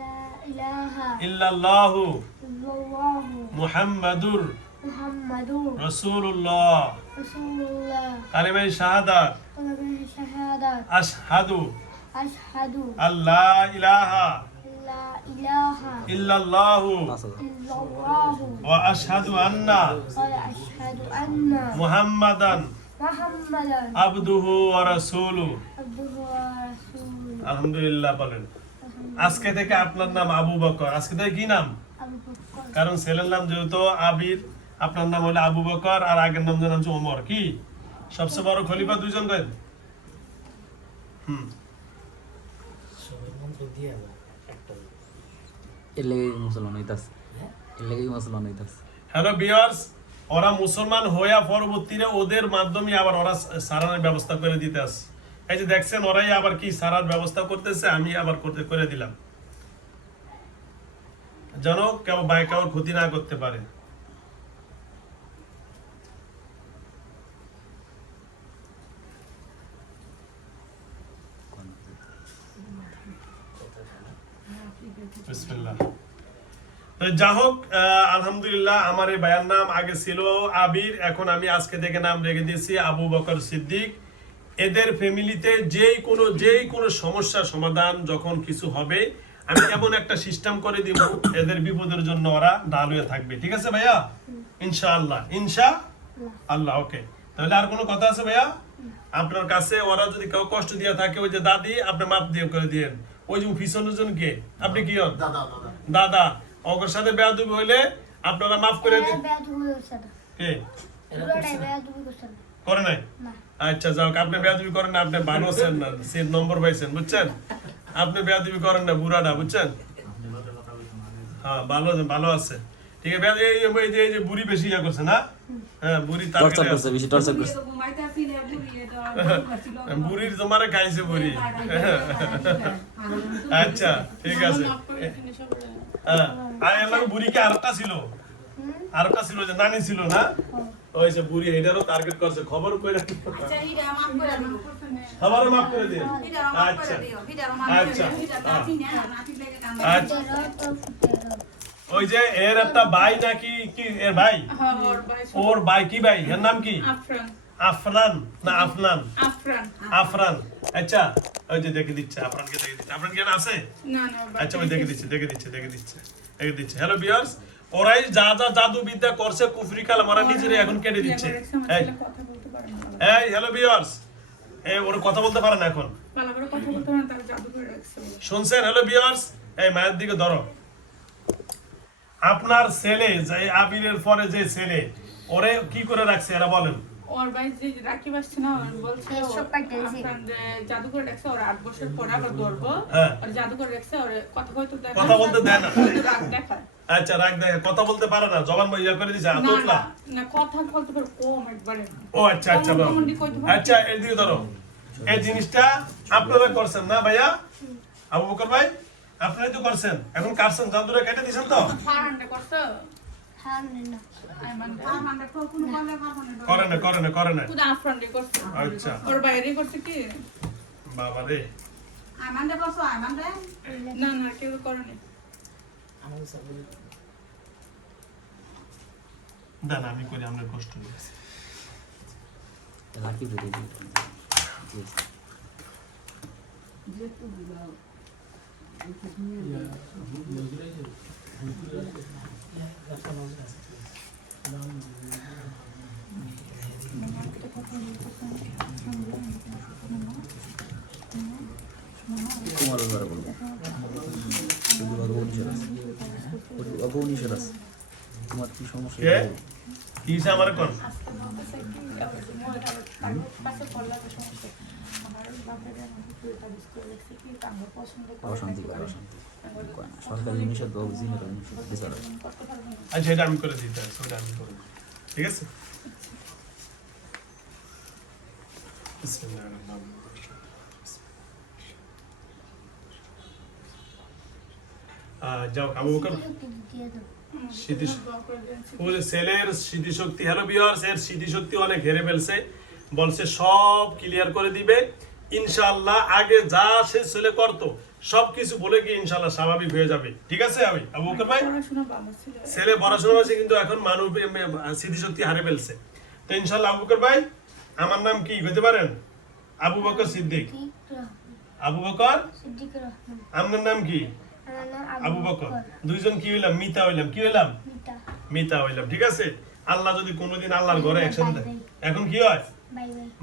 লা ইলাহা ইল্লাল্লাহু ইল্লাল্লাহু মুহাম্মাদুর মুহাম্মাদুর রাসূলুল্লাহ। রাসূলুল্লাহ। কালেমা শাহাদাত কালেমা শাহাদাত আশহাদু আশহাদু আল্লা ইলাহা লা ইলাহা ইল্লাল্লাহু ইল্লাল্লাহু ওয়া আশহাদু আন্না ওয়া আশহাদু আন্না মুহাম্মাদান মুহাম্মাদান আবদুহু ওয়া রাসূলুহু। আবদুহু ওয়া রাসূলুহু। আলহামদুলিল্লাহ বলেন। আজকে থেকে আপনার নাম আবু বকর। আজকে থেকে কি নাম? আবু বকর। কারণ ছেলের নাম যেহেতু আবির, আপনার নাম হলো আবু বকর, আর আগের নাম জানান ওমর। কি সবচেয়ে বড় খলিফা দুইজন কই? সবাই মন্ত্র দিয়া দাও একটা। এর লেগেই মুসলমান হইতাছে, এর লেগেই মুসলমান হইতাছে। হ্যালো ভিউয়ার্স, ওরা মুসলমান হইয়া পরবর্তীতে ওদের মাধ্যমে আবার ওরা সারানোর ব্যবস্থা করে দিতে আসে। এই যে দেখছেন, ওরাই আবার কি সারার ব্যবস্থা করতেছে, আমি আবার করে দিলাম, যেন কেউ কারোর ক্ষতি না করতে পারে। তো যা হোক, আলহামদুলিল্লাহ আমার এই ভাইয়ের নাম আগে ছিল আবির, এখন আমি আজকে থেকে নাম রেখে দিয়েছি আবু বকর সিদ্দিক। এদের ফ্যামিলিতে যেই কোনো সমস্যা সমাধান যখন কিছু হবে, আমি এমন একটা সিস্টেম করে দিব, এদের বিপদের জন্য ওরা ঢাল হয়ে থাকবে। ঠিক আছে ভাইয়া? ইনশাআল্লাহ, ইনশাআল্লাহ। ওকে, তাহলে আর কোনো কথা আছে ভাইয়া? আপনার কাছে ওরা যদি কেউ কষ্ট দিয়ে থাকে, ওই যে দাদি, আপনি মাপ দিয়ে করে দিয়েন। ওই যে পিছনের জন কে, আপনি কি হন? দাদা। ওর সাথে বেয়াদবি হইলে আপনারা মাফ করে দিন। কে করে নাই? আচ্ছা যাও, আপনি বেয়াদবি করেন না, আপনি ভালো আছেন না, সে নম্বর পাইছেন, বুঝছেন? আপনি বেয়াদবি করেন না, বুড়াটা, বুঝছেন? হ্যাঁ, ভালো আছে। ঠিক আছে, এই যে বুড়ি বেশি ইয়া করছে না? হ্যাঁ, বুড়ি টর্চার করছে, বেশি টর্চার করছে। বুড়ির তোমারে খাইছে বুড়ি। আচ্ছা ঠিক আছে। হ্যাঁ, আর এলাকা বুড়িকে আরেকটা ছিল যে নানি ছিল না, ওই যে বুড়ি এটারও টার্গেট করছে, খবর কইরা খবর মাফ করে দিন। আচ্ছা আচ্ছা আচ্ছা, ওই যে এর একটা ভাই নাকি, কি এর ভাই? ওর ভাই কি ভাই, এর নাম কি? আফরান না আফনান? আফরান। আচ্ছা, ওই যে দেখে দিচ্ছে, আফরানকে দেখে দিচ্ছে। আফরান কি আছে? আচ্ছা, ওই দেখে দিচ্ছে। হ্যালো ভিউয়ার্স, ওরাই যা জাদু বিদ্যা করছে, কুফরি কালাম, ওরা নিজেরা এখন কেটে দিচ্ছে। এই হ্যালো ভিউয়ার্স, ওর কথা বলতে পারে না এখন, শুনছেন? হ্যালো ভিউয়ার্স, এই মায়ের দিকে ধরো। আপনার ছেলে যে আবিরের পরে যে ছেলে, ওরে কি করে রাখছে এরা বলেন? ওর ভাই যে রাকিব আসছে না, বলছে জাদু করে রাখছে, ওর 8 বছর পরে আবার ধরবো, আর জাদু করে রাখছে, ওর কথা হয়তো কথা বলতে দেয় না, রাগ দেখায়। আচ্ছা, রাগ দেখে কথা বলতে পারে না, জবান ইয়া করে দিছে, আতলা না, কথা বলতে পারে কম একবারে। ও আচ্ছা আচ্ছা বাবা, আচ্ছা এই দিকে ধরো। এই জিনিসটা আপনারা করছেন না ভাইয়া? আবু বকর ভাই, আপনারাই তো করছেন, এখন কাটছেন, জাদুরে কেটে দিয়েছেন তো? ফারান্ডে করছে? করে না। খুদা আফরান্ডে করছে। আচ্ছা, ওর বাইরে করছে কি? বাবা রে, না কেউ করেনি। দান আমি করি, আমরা কষ্ট হয়েছে। রাকিব রে দিবি। তোমার ব্যাপারে বলবো, তোমার কি সমস্যা? কি আমার কোন অশান্তি সরকারি নিষেধ বিচার। আচ্ছা, এটা আমি করে দিতে, ওটা আমি করে দিই, ঠিক আছে? যাও আবু বকর, ছেলের স্মৃতিশক্তি, হ্যালো ভিউয়ার্স, এর স্মৃতিশক্তি অনেক হেরে ফেলছে, বলছে সব ক্লিয়ার করে দিবে ইনশাআল্লাহ। আগে যা সে ছেলে করতো সবকিছু বলে গিয়ে ইনশাআল্লাহ স্বাভাবিক হয়ে যাবে। ঠিক আছে আবু বকর ভাই? ছেলে পড়াশোনা আছে, কিন্তু এখন মানুষ স্মৃতিশক্তি হারে ফেলছে। তো ইনশাআল্লাহ আবু বকর ভাই, আমার নাম কি বলতে পারেন? আবু বকর সিদ্দিক। আবু বকর সিদ্দিক। আপনার নাম কি? আবু বকর। দুইজন কি হইলাম? মিতা হইলাম। কি হইলাম? মিতা হইলাম। ঠিক আছে, আল্লাহ যদি কোনোদিন আল্লাহর ঘরে একসাথে, এখন কি হয়?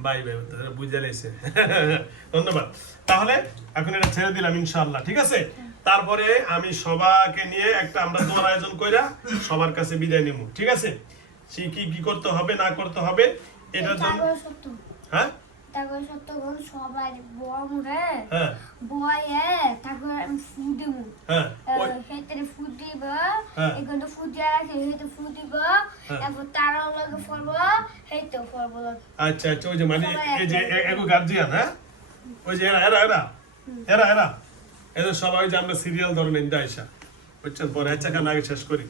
বাই বাই, বুঝে লাইছে। ধন্যবাদ। তাহলে এখন এটা ছেড়ে দিলাম ইনশাআল্লাহ, ঠিক আছে? তারপরে আমি সবাইকে নিয়ে একটা আমরা দোয়ার আয়োজন কইরা সবার কাছে বিদায় নেব, ঠিক আছে? সে কি করতে হবে না করতে হবে এটার জন্য, হ্যাঁ তারপর সত্যগণ সবাই বড় হ্যাঁ বয়ে তারপর আমি ফুড দেব, হ্যাঁ হেতে ফুড দিব, এখানে ফুড দেয়া আছে, হেতে ফুড দিব, তারপর তারা লগে ফলবো, হেতে ফলবো। আচ্ছা আচ্ছা, ওই যে মানে এই যে এগো গার্জিয়ান, হ্যাঁ ওই যে এরা এদের সবাই যে আমরা সিরিয়াল ধরেন ইন্দা আইসা, বুঝছেন? পরে আচ্ছা কান আগে শেষ করি।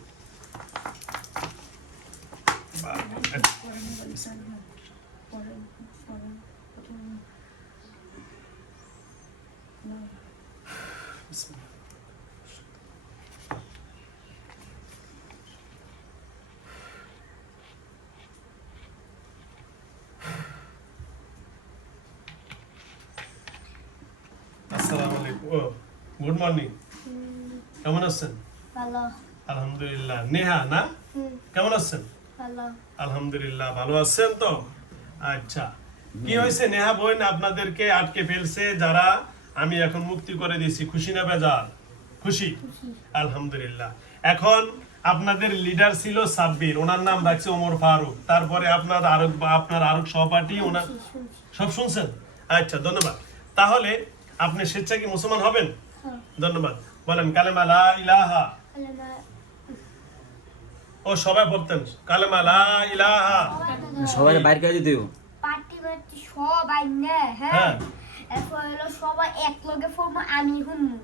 আপু গুড মর্নিং, কেমন আছেন? ভালো। আলহামদুলিল্লাহ। নেহা না, কেমন আছেন? ভালো। আলহামদুলিল্লাহ, ভালো আছেন তো? আচ্ছা, কি হয়েছে নেহা বোন, আপনাদেরকে আটকে ফেলছে যারা, আমি এখন মুক্তি করে দিয়েছি, খুশি না বেজার? খুশি, আলহামদুলিল্লাহ। এখন আপনাদের লিডার ছিল সাব্বির, ওনার নাম রাখছে ওমর ফারুক, তারপরে আপনার আরেক সহপাঠী ওনার, সব শুনছেন? আচ্ছা, ধন্যবাদ। তাহলে আপনি স্বেচ্ছা কি মুসলমান হবেন? ধন্যবাদ। বলেন কালেমা লা ইলাহা, ও সবাই পড়তেন কালেমা লা ইলাহা। সবাই বাইর করে দিও। পার্টি মার্টি সবাই নে, হ্যাঁ, এরপর হলো সবাই এক লগে ফর্ম, আমি হুনমু।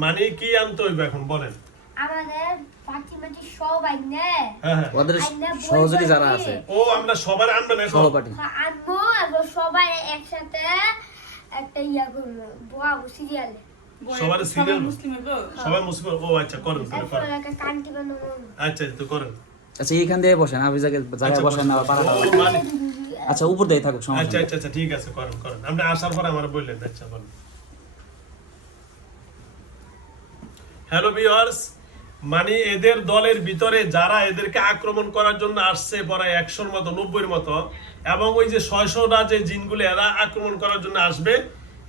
মানে কি আনতে হইবে এখন বলেন? আমাদের পার্টি মার্টি সবাই নে, হ্যাঁ, ওদের সহযোগী যারা আছে, ও আমরা সবার আনবেন এখন? সহপাঠী আনবো, এরপর সবাই একসাথে একটা ইয়া করবো, বয়াবো সিরিয়ালে। সবার সিরিয়াল, মুসলিম হইবো। সবাই মুসলিম। ও আচ্ছা, করেন তাহলে এরপর করেন। একটা কান্তি বানাবো। আচ্ছা, তো করেন। আচ্ছা এইখান দিয়ে বসেন, আপনি জায়গায় বসেন না, পাড়া। ও, মানে আচ্ছা উপর দিয়ে থাকুক, সমস্যা আচ্ছা নেই। আচ্ছা আচ্ছা, ঠিক আছে, করেন করেন। আপনি আসার পরে আমার বললেন। আচ্ছা, বলেন। হ্যালো ভিউয়ার্স, মানে এদের দলের ভিতরে যারা এদেরকে আক্রমণ করার জন্য আসছে প্রায় 100-র মতো, 90-র মতো, এবং ওই যে 600টা যে জিনগুলো এরা আক্রমণ করার জন্য আসবে,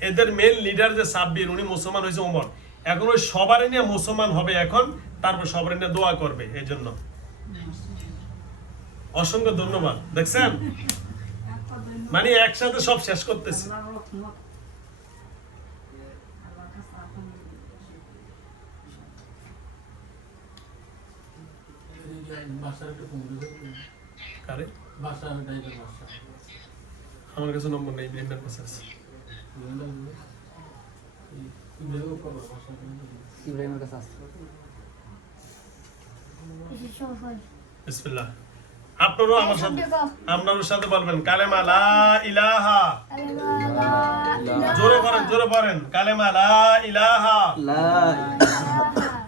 এদের মেন লিডার যে সাব্বির, উনি মুসলমান হয়েছে ওমর, এখন ওই সবারই নিয়ে মুসলমান হবে এখন, তারপর সবারই নিয়ে দোয়া করবে। এই জন্য অসংখ্য ধন্যবাদ। দেখছেন, মানে একসাথে সব শেষ করতেছি। কারে? আমার কাছে নম্বর নেই, ইমরানের কাছে আছে। ইব্রাহিমের কাছে আছে। বিসমিল্লাহ। আপনারাও আমার সাথে, আপনার সাথে বলবেন কালেমা লা ইলাহা। জোরে করেন, জোরে পড়েন। কালেমা লা ইলাহা লা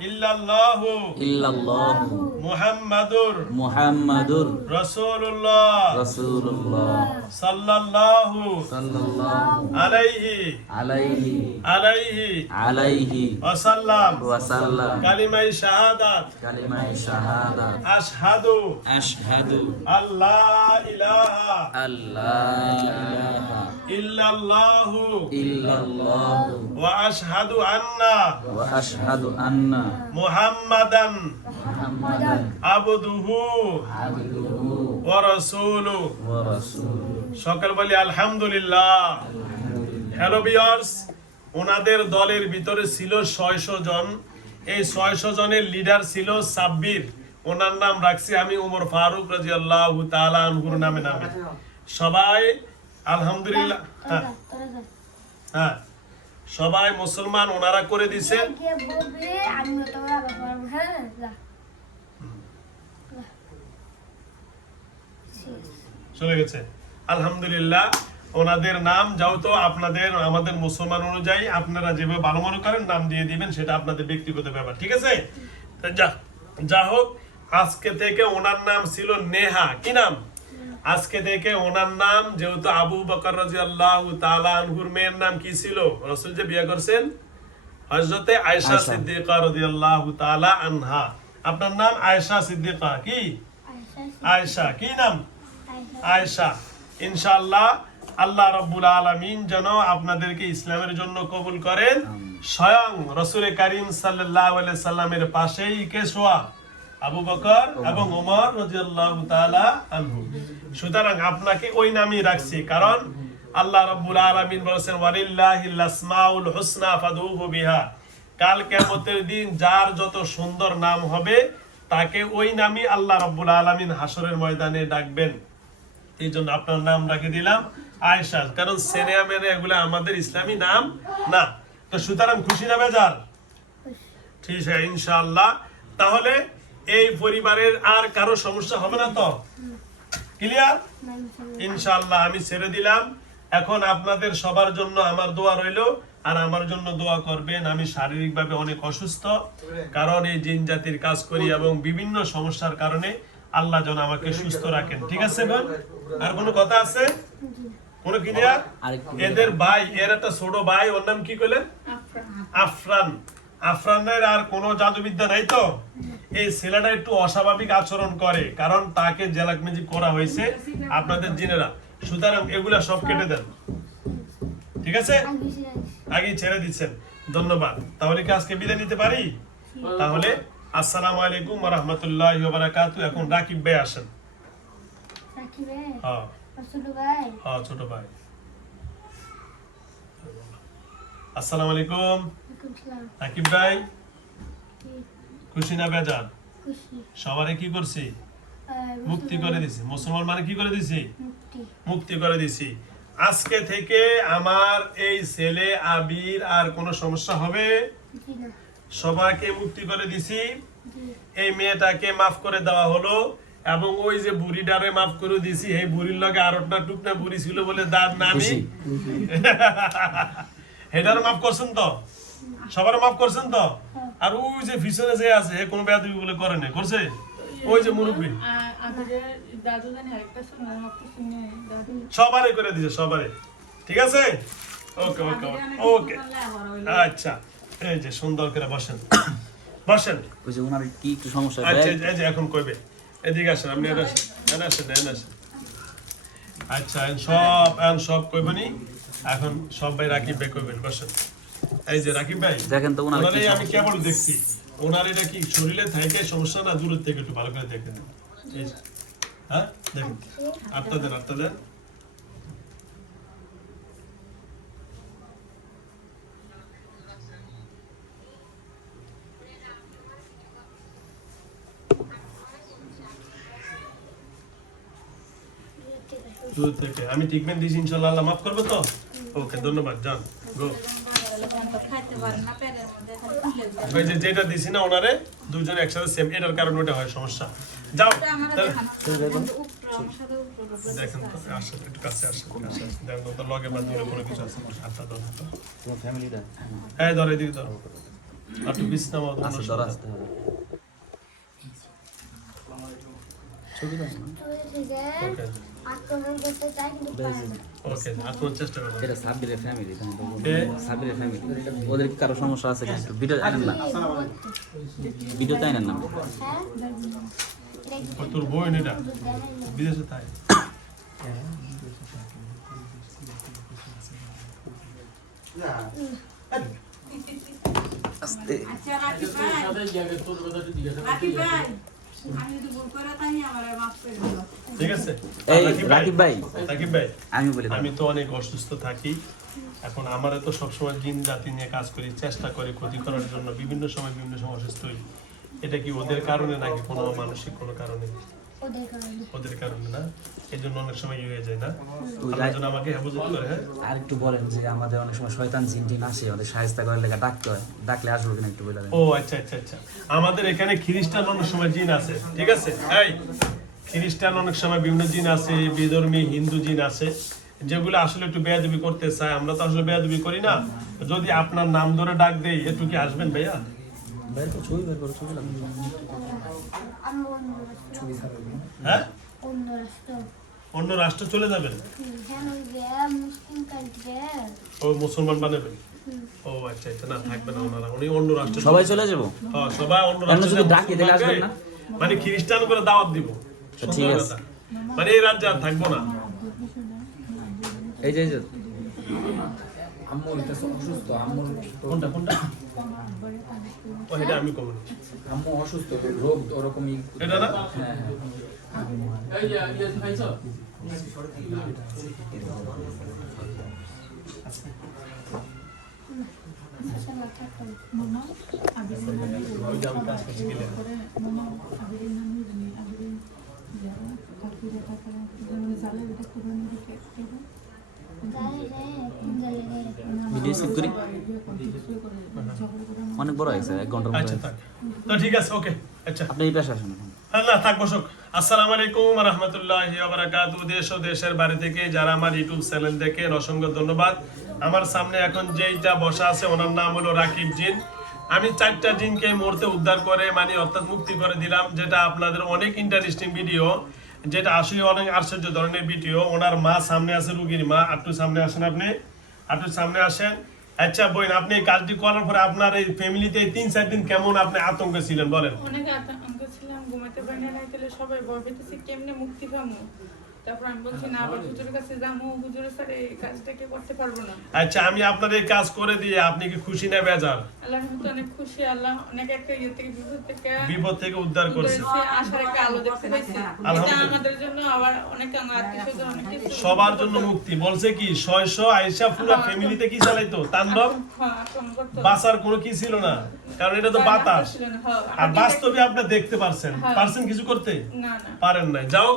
ইল্লাল্লাহু ইল্লাল্লাহু মুহাম্মাদুর মুহাম্মাদুর রাসূলুল্লাহ রাসূলুল্লাহ সাল্লাল্লাহু সাল্লাল্লাহু আলাইহি আলাইহি আলাইহি আলাইহি ওয়াসাল্লাম। ওয়াসাল্লাম। কালিমায়ে শাহাদাত, কালিমায়ে শাহাদাত, আশহাদু আশহাদু আল্লাহ ইলাহা আল্লাহ ইলাহা ইল্লাল্লাহু ইল্লাল্লাহু ওয়া আশহাদু আন্না ওয়া আশহাদু আন্না মুহাম্মাদান মুহাম্মাদান আবদুহু আবদুহু ওয়া রাসূলুহু। ওয়া রাসূলুহু। সকল বলি আলহামদুলিল্লাহ। হ্যালো ভিউয়ার্স, ওনাদের দলের ভিতরে ছিল 600 জন। এই 600 জনের লিডার ছিল সাব্বির, ওনার নাম রাখছি আমি ওমর ফারুক রাদিয়াল্লাহু তাআলা আনহুর নামে। সবাই আলহামদুলিল্লাহ, হ্যাঁ সবাই মুসলমান ওনারা করে দিছেন। চলে গেছে আলহামদুলিল্লাহ। ওনাদের নাম যাও তো আপনাদের, আমাদের মুসলমান অনুযায়ী আপনারা যেভাবে ভালো মনে করেন নাম দিয়ে দিবেন, সেটা আপনাদের ব্যক্তিগত ব্যাপার, ঠিক আছে? যা হোক, আজকে থেকে ওনার নাম ছিল নেহা। কি নাম? আজকে থেকে ওনার নাম, যেহেতু আবু বকর রাদিয়াল্লাহু তাআলা আনহুর মেয়ের নাম কি ছিল? রাসূল যে বিয়ে করছেন হযরতে আয়েশা সিদ্দিকা রাদিয়াল্লাহু তাআলা আনহা। আপনার নাম আয়েশা সিদ্দিকা। কি? আয়েশা। কি নাম? আয়েশা। ইনশাআল্লাহ আল্লাহ রাব্বুল আলামিন যেন আপনাদেরকে ইসলামের জন্য কবুল করেন। স্বয়ং রাসূল কারীম সাল্লাল্লাহু আলাইহি সাল্লামের পাশেই কে শোয়া? আবু বকর এবং ওমর রাদিয়াল্লাহু তাআলা আনহু। সুতরাং আপনাকে ওই নামই রাখছি, কারণ আল্লাহ রাব্বুল আলামিন বলেছেন ওয়ালিল্লাহিল আসমাউল হুসনা ফাদউহু বিহা। কাল কিয়ামতের দিন যার যত সুন্দর নাম হবে তাকে ওই নামই আল্লাহ রাব্বুল আলামিন হাসরের ময়দানে ডাকবেন। এই জন্য আপনার নাম রাখে দিলাম আয়েশা, কারণ সেনিয়া মেনে এগুলো আমাদের ইসলামী নাম না। তো সুতরাং খুশি না বেজার? ঠিক আছে ইনশাআল্লাহ। তাহলে এই পরিবারের আর কারো সমস্যা হবে না তো? ক্লিয়ার? ইনশাআল্লাহ আমি ছেড়ে দিলাম। এখন আপনাদের সবার জন্য আমার দোয়া রইলো, আর আমার জন্য দোয়া করবেন। আমি শারীরিকভাবে অনেক অসুস্থ, কারণ এই জিন জাতির কাজ করি এবং বিভিন্ন সমস্যার কারণে আল্লাহ যেন আমাকে সুস্থ রাখেন। ঠিক আছে বোন? আর কোনো কথা আছে? কোনো ক্লিয়ার? এদের ভাই, এর একটা ছোট ভাই, ওর নাম কি কইলেন? আফরানের আর কোনো জাদুবিদ্যা নাই তো? এই ছেলেটা একটু অস্বাভাবিক আচরণ করে, কারণ তাকে জেলাক ম্যাজিক করা হয়েছে আপনাদের জিনেরা। সুতরাং এগুলা সব কেটে দেন, ঠিক আছে? আগে ছেড়ে দিচ্ছেন, ধন্যবাদ। তাহলে কি আজকে বিদায় নিতে পারি? তাহলে আসসালামু আলাইকুম ওয়া রাহমাতুল্লাহি ওয়া বারাকাতুহু। এখন রাকিব ভাই আসেন। রাকিব ভাই, হ্যাঁ ছোট ভাই, হ্যাঁ ছোট ভাই। আসসালামু আলাইকুম রাকিব ভাই, খুশি না বেজার? খুশি, সবারে কি করছি? মুক্তি করে দিছি। মুসলমান মানে কি করে দিছি? মুক্তি করে দিছি। আজকে থেকে আমার এই ছেলে আবির আর কোনো সমস্যা হবে? সবাইকে মুক্তি করে দিছি। এই মেয়েটাকে মাফ করে দেওয়া হলো, এবং ওই যে বুড়িটারে মাফ করে দিছি। এই বুড়ির লগে আরটা টুকনা বুড়ি ছিল বলে দাঁত নামি হেটার মাফ করছেন তো? সবার মাফ করছেন তো? আর ওই যে পিছনে যে আছে হে কোনো বেয়াদবি বলে করে না, করছে? ওই যে মুরব্বী সবারে করে দিছে, সবারে। ঠিক আছে, ওকে ওকে ওকে, আচ্ছা। এই যে সুন্দর করে বসেন, বসেন। ওই যে ওনার কি একটু সমস্যা, আচ্ছা এই যে এখন কইবে, এদিকে আসেন, আপনি আসেন, আসেন। আচ্ছা সব কইবেনি, এখন সব ভাই রাকিব ভাই কইবেন, বসেন। এই যে রাকিব ভাই দেখেন তো ওনার কি আমি কেবল দেখছি, ওনার এটা কি শরীরে থাকে সমস্যা না দূরের থেকে একটু ভালো করে দেখেন। এই যে, হ্যাঁ দেখুন, আটটা দেন। দূর থেকে আমি ট্রিটমেন্ট দিয়েছি, ইনশাআল্লাহ আল্লাহ মাফ করবে তো? ওকে, ধন্যবাদ, যান গো। ওই যে যেটা দিছি না ওনারে, দুজনে একসাথে সেম, এটার কারণে ওটা হয় সমস্যা। যাও দেখেন তো, আসেন একটু কাছে, আসেন দেখেন তো লগে বা দূরে কোনো কিছু আছে। আচ্ছা ধর, তোমার ফ্যামিলিটা হ্যাঁ ধর, এদিকে ধর, একটু বিছনা মতো আছে, ধরা আসতে হবে। ছবি দাও না। ওকে আক্রমণ করতে চাই কিন্তু পারে না। ওকে, আপনার চেষ্টা করুন। এটা সাব্বিরের ফ্যামিলি, এ? সাব্বিরের ফ্যামিলি। ওদের কি কারো সমস্যা আছে কিনা একটু ভিডিও আনেন না, ভিডিওতে আনেন না। হ্যাঁ, এটা কি ও তোর বোন এটা বিদেশে তাই? আস্তে আচ্ছা রাকিব ভাই, আমি যদি ভুল করে তাই আমার মাফ করে দিও। ঠিক আছে। এই রাকিব ভাই, আমি বলি, আমি তো অনেক অসুস্থ থাকি, এখন আমারও তো সবসময় জিন জাতি নিয়ে কাজ করি, চেষ্টা করি ক্ষতি করার জন্য, বিভিন্ন সময় অসুস্থ হই। এটা কি ওদের কারণে নাকি কোনো মানসিক কোনো কারণে? ওদের কারণে না, এই জন্য অনেক সময় হয়ে যায় না, আল্লাহ যেন আমাকে হেফাজত করে। হ্যাঁ, আর একটু বলেন যে আমাদের অনেক সময় শয়তান জিন টিন আসে, আমাদের সাহায্য করার লেগে ডাকতে হয়, ডাকলে আসবো কিনা একটু বলে দেন। ও আচ্ছা, আমাদের এখানে খ্রিস্টান অনেক সময় জিন আছে, ঠিক আছে? এই খ্রিস্টান অনেক সময় বিভিন্ন জিন আছে, বিধর্মী হিন্দু জিন আছে, যেগুলো আসলে একটু বেয়াদবি করতে চায়। আমরা তো আসলে বেয়াদবি করি না। যদি আপনার নাম ধরে ডাক দেই, একটু কি আসবেন ভাইয়া? বের করো ছবি, বের করো ছবি লাগবে। হ্যাঁ, অন্য রাষ্ট্র, অন্য রাষ্ট্রে চলে যাবেন? হ্যাঁ, ওই যে মুসলিম কান্ট্রি, ও মুসলমান বানাবেন? ও আচ্ছা, না থাকবে না ওনারা, উনি অন্য রাষ্ট্রে সবাই চলে যাবো। হ্যাঁ, সবাই অন্য এমন রাষ্ট্রে যদি ডাকি দিলে আসবেন না? মানে খ্রিস্টান করে দাওয়াত দিব, ঠিক সুন্দর আছে। কথা। মানে এই রাজ্যে আর থাকবো না। এই যে আম্মুর কাছে অসুস্থ, আম্মুর কোনটা ও এটা আমি কমন, আম্মু অসুস্থ, রোগ ওরকমই। এটা না? হ্যাঁ ওই যে আমি কাজ করছি গেলে ভিডিও সেভ করি, অনেক বড় হয়েছে, 1 ঘন্টার মতো আচ্ছা হয়েছে। থাক, তো ঠিক আছে, ওকে, আচ্ছা আপনি এই পাশে আসেন এখন। আল্লাহ থাক বসক। আসসালামু আলাইকুম ওয়া রাহমাতুল্লাহি ওয়া বারাকাতুহু। দেশ ও দেশের বাইরে থেকে যারা আমার ইউটিউব চ্যানেল দেখেন, অসংখ্য ধন্যবাদ। আমার সামনে এখন যেইটা বসা আছে ওনার নাম হলো রাকিব জিন। আমি 4টা জিনকে এই মুহূর্তে উদ্ধার করে অর্থাৎ মুক্তি করে দিলাম, যেটা আপনাদের অনেক ইন্টারেস্টিং ভিডিও, যেটা আসলে অনেক আশ্চর্য ধরনের ভিডিও। ওনার মা সামনে আছে, রুগীর মা। একটু সামনে আসেন, আপনি একটু সামনে আসেন। আচ্ছা বোন, আপনি এই কাজটি করার পরে আপনার এই ফ্যামিলিতে 3-4 দিন কেমন আপনি আতঙ্কে ছিলেন বলেন? অনেক আতঙ্ক ছিলাম, ঘুমাতে পারি না, তাহলে সবাই ভয় পেতেছি কেমনে মুক্তি পাবো। তারপর আমি বলছি না, আবার হুজুরের কাছে যাবো, হুজুরের স্যার এই কাজটাকে করতে পারবো না। আচ্ছা, আমি আপনার এই কাজ করে দিয়ে আপনি কি খুশি না বেজার? আল্লাহ অনেক খুশি, আল্লাহ অনেক একটা ইয়ে থেকে বিপদ থেকে উদ্ধার করছে, আশার একটা আলো দেখতে পাইছি। এটা আমাদের জন্য আবার অনেক আত্মীয়স্বজন অনেক কিছু সবার জন্য মুক্তি বলছে কি 600 আয়েশা পুরো ফ্যামিলিতে কি চালাইতো তাণ্ডব, বাঁচার কোনো কি ছিল না, কারণ এটা তো বাতাস। আর বাস্তবে আপনি দেখতে পারছেন কিছু করতে না না পারেন না। যাও,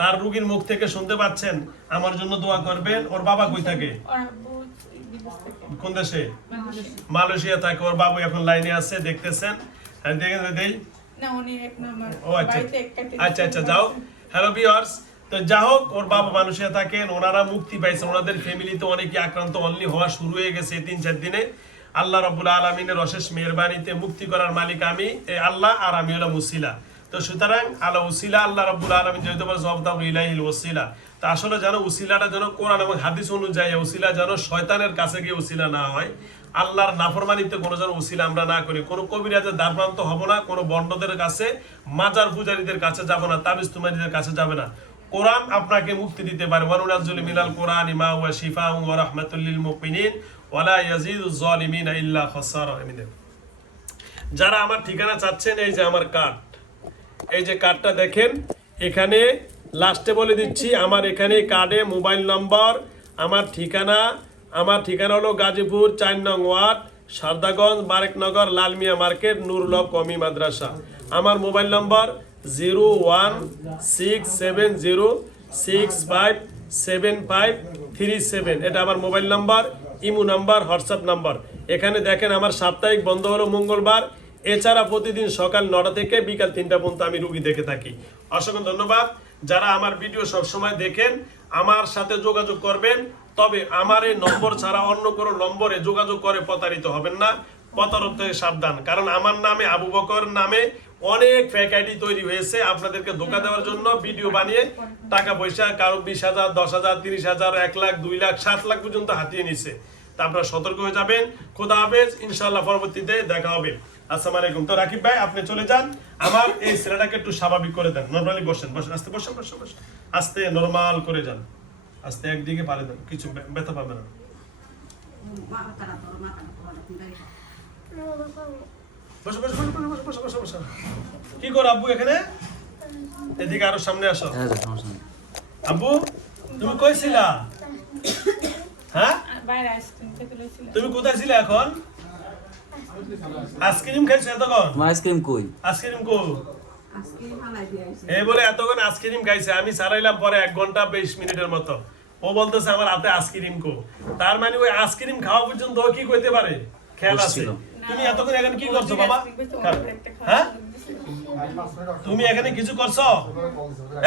তার রোগীর মুখ থেকে শুনতে পাচ্ছেন, আমার জন্য দোয়া করবেন। ওর বাবা কই থাকে? কোন দেশে? মালয়েশিয়া থাকে। ওর বাবু এখন লাইনে আছে, দেখতেছেন। দেই না, উনি এক নাম্বার ও আচ্ছা বাড়িতে একটা আচ্ছা আচ্ছা, যাও। হ্যালো ভিউয়ার্স, তো যা হোক, ওর বাবা মালয়েশিয়া থাকেন, ওনারা মুক্তি পাইছে। ওনাদের ফ্যামিলিতে অনেকে আক্রান্ত অনলি হওয়া শুরু হয়ে গেছে 3-4 দিনে। আল্লাহ রাব্বুল আলামিনের অশেষ মেহেরবানিতে মুক্তি করার মালিক আমি, আল্লাহ, আর আমি হলাম উসিলা। তো সুতরাং আলা উসিলা, আল্লাহ রাব্বুল আলামিন যেহেতু বলে জবাব ইলাইহিল ওসিলা, তো আসলে যেন উসিলাটা যেন কোরআন এবং হাদিস অনুযায়ী উসিলা যেন শয়তানের কাছে গিয়ে উসিলা না হয়, আল্লাহর নাফরমানিতে কোনো যেন উসিলা আমরা না করি, কোনো কবিরাজের দ্বারপ্রান্ত হব না, কোনো বন্ডদের কাছে, মাজার পূজারীদের কাছে যাব না, তাবিজ তুমারিদের কাছে যাবে না। কোরআন আপনাকে মুক্তি দিতে পারে। ওয়ানুনাজ্জিলু মিনাল কোরআনি মা হুয়া শিফাউন ওয়া রাহমাতুল লিল মুমিনিন ওয়া লা ইয়াজিদুজ জালিমিনা ইল্লা খাসারা। যারা আমার ঠিকানা চাচ্ছেন, এই যে আমার কার্ড, এই যে কার্ডটা দেখেন, এখানে লাস্টে বলে দিচ্ছি, আমার এখানে কার্ডে মোবাইল নম্বর, আমার ঠিকানা হলো গাজীপুর 4 নং ওয়ার্ড, সারদাগঞ্জ, বারেকনগর, লালমিয়া মার্কেট, নুরুল হক কওমি মাদ্রাসা। আমার মোবাইল নম্বর 01670657537। এটা আমার mobile number, imo number, WhatsApp number. এখানে দেখেন আমার সাপ্তাহিক বন্ধ হলো মঙ্গলবার, এছাড়া প্রতিদিন সকাল 9টা থেকে বিকাল 3টা পর্যন্ত আমি রুগী দেখে থাকি। অসংখ্য ধন্যবাদ। যারা আমার ভিডিও সবসময় দেখেন, আমার সাথে যোগাযোগ করবেন, তবে আমার এই নম্বর ছাড়া অন্য কোনো নম্বরে যোগাযোগ করে প্রতারিত হবেন না, প্রতারক থেকে সাবধান। কারণ আমার নামে, আবু বকর নামে অনেক ফেক আইডি তৈরি হয়েছে আপনাদেরকে ধোঁকা দেওয়ার জন্য, ভিডিও বানিয়ে টাকা পয়সা কারো 20,000, 10,000, 30,000, 1 লাখ, 2 লাখ, 7 লাখ পর্যন্ত হাতিয়ে নিছে। তা আপনারা সতর্ক হয়ে যাবেন। খোদা হাফেজ, ইনশাআল্লাহ পরবর্তীতে দেখা হবে। আসসালামু আলাইকুম। তো রাকিব ভাই, আপনি চলে যান, আমার এই ছেলেটাকে একটু স্বাভাবিক করে দেন। নরমালি বসেন, আস্তে বসেন, আস্তে নরমাল করে যান, আস্তে একদিকে পারে দেন, কিছু ব্যথা পাবে না। বসো। কি করো আব্বু এখানে? এদিকে আরো সামনে আসো। আব্বু, তুমি কই ছিলা? হ্যাঁ, বাইরে আইসক্রিম খেতে লইছিলাম। তুমি কোথায় ছিলে এখন? আইসক্রিম খাইছো এতক্ষণ? আইসক্রিম কই? আইসক্রিম কো? আজকে হালাই দিয়ে আইছে। এই বলে এতক্ষণ আইসক্রিম খাইছে। আমি সারাইলাম পরে 1 ঘন্টা 20 মিনিটের মতো। ও বলতেছে আমার হাতে আইসক্রিম কো। তার মানে ওই আইসক্রিম খাওয়া পর্যন্ত ও কি কইতে পারে? খেয়াল আছে। তুমি এতক্ষণ এখানে কি করছো বাবা? হ্যাঁ, তুমি এখানে কিছু করছো?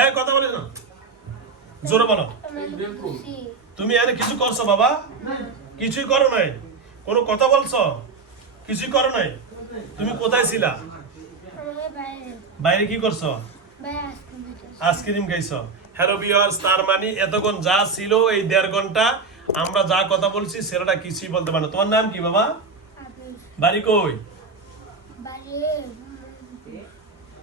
এই কথা বলে না, জোরে বলো। তুমি এখানে কিছু করছো বাবা? কিছুই করো নাই। কোনো কথা বলছো? কিছুই করো নাই। তুমি কোথায় ছিলা? বাইরে কি করছো? আইসক্রিম খাইছো। হ্যালো ভিউয়ার্স, তার মানে এতক্ষণ যা ছিল এই 1.5 ঘন্টা আমরা যা কথা বলছি সেটা কিছুই বলতে পারে না। তোমার নাম কি বাবা? বাড়ি কই?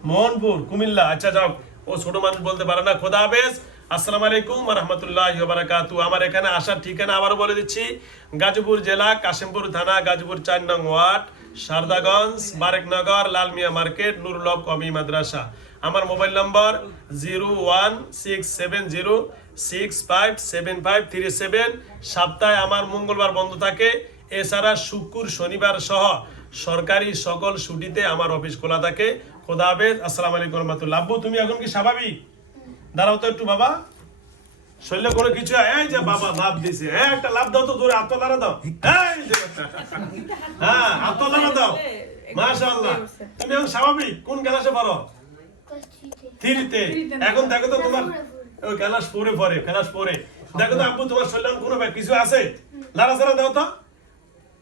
মোহনপুর, কুমিল্লা। আচ্ছা যাও, ও ছোট মানুষ বলতে পারে না। খোদা হাফেজ, আসসালামু আলাইকুম ওয়া রাহমাতুল্লাহি ওয়া বারাকাতুহু। আমার এখানে আসার ঠিকানা আবারও বলে দিচ্ছি, গাজীপুর জেলা, কাশিমপুর থানা, গাজীপুর 4 নং ওয়ার্ড, সারদাগঞ্জ, বারেকনগর, লালমিয়া মার্কেট, নুরুল হক কওমি মাদ্রাসা। আমার মোবাইল নম্বর 01670657537। সপ্তাহে আমার মঙ্গলবার বন্ধ থাকে, এছাড়া শুক্র, শনিবার সহ সরকারি সকল ছুটিতে আমার অফিস খোলা থাকে। খোদা হাফেজ, আসসালামু আলাইকুম ওয়া রাহমাতুল্লাহ। আব্বু, তুমি এখন কি স্বাভাবিক? দাঁড়াও তো একটু বাবা, শরীরে কোনো কিছু। এই যে বাবা লাভ দিছে, হ্যাঁ একটা লাভ দাও তো, দূরে হাত লাড়া দাও। এই যে হ্যাঁ, হাত লাড়া দাও। মাশাআল্লাহ, তুমি এখন স্বাভাবিক। কোন ক্লাসে পড়ো? 3-তে। এখন দেখো তো তোমার ওই ক্লাস 4-এ পড়ে, ক্লাস 4-এ। দেখো তো আব্বু, তোমার শরীরে কোনো কিছু আছে? লাড়াচাড়া দাও তো।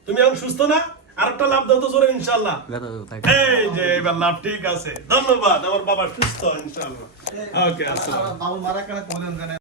তুমি এখন সুস্থ না? আরেকটা লাভ দাও তো জোরে, ইনশাআল্লাহ। এই যে এবার লাভ ঠিক আছে। ধন্যবাদ, আমার বাবা সুস্থ ইনশাআল্লাহ। ওকে, আসসালাম।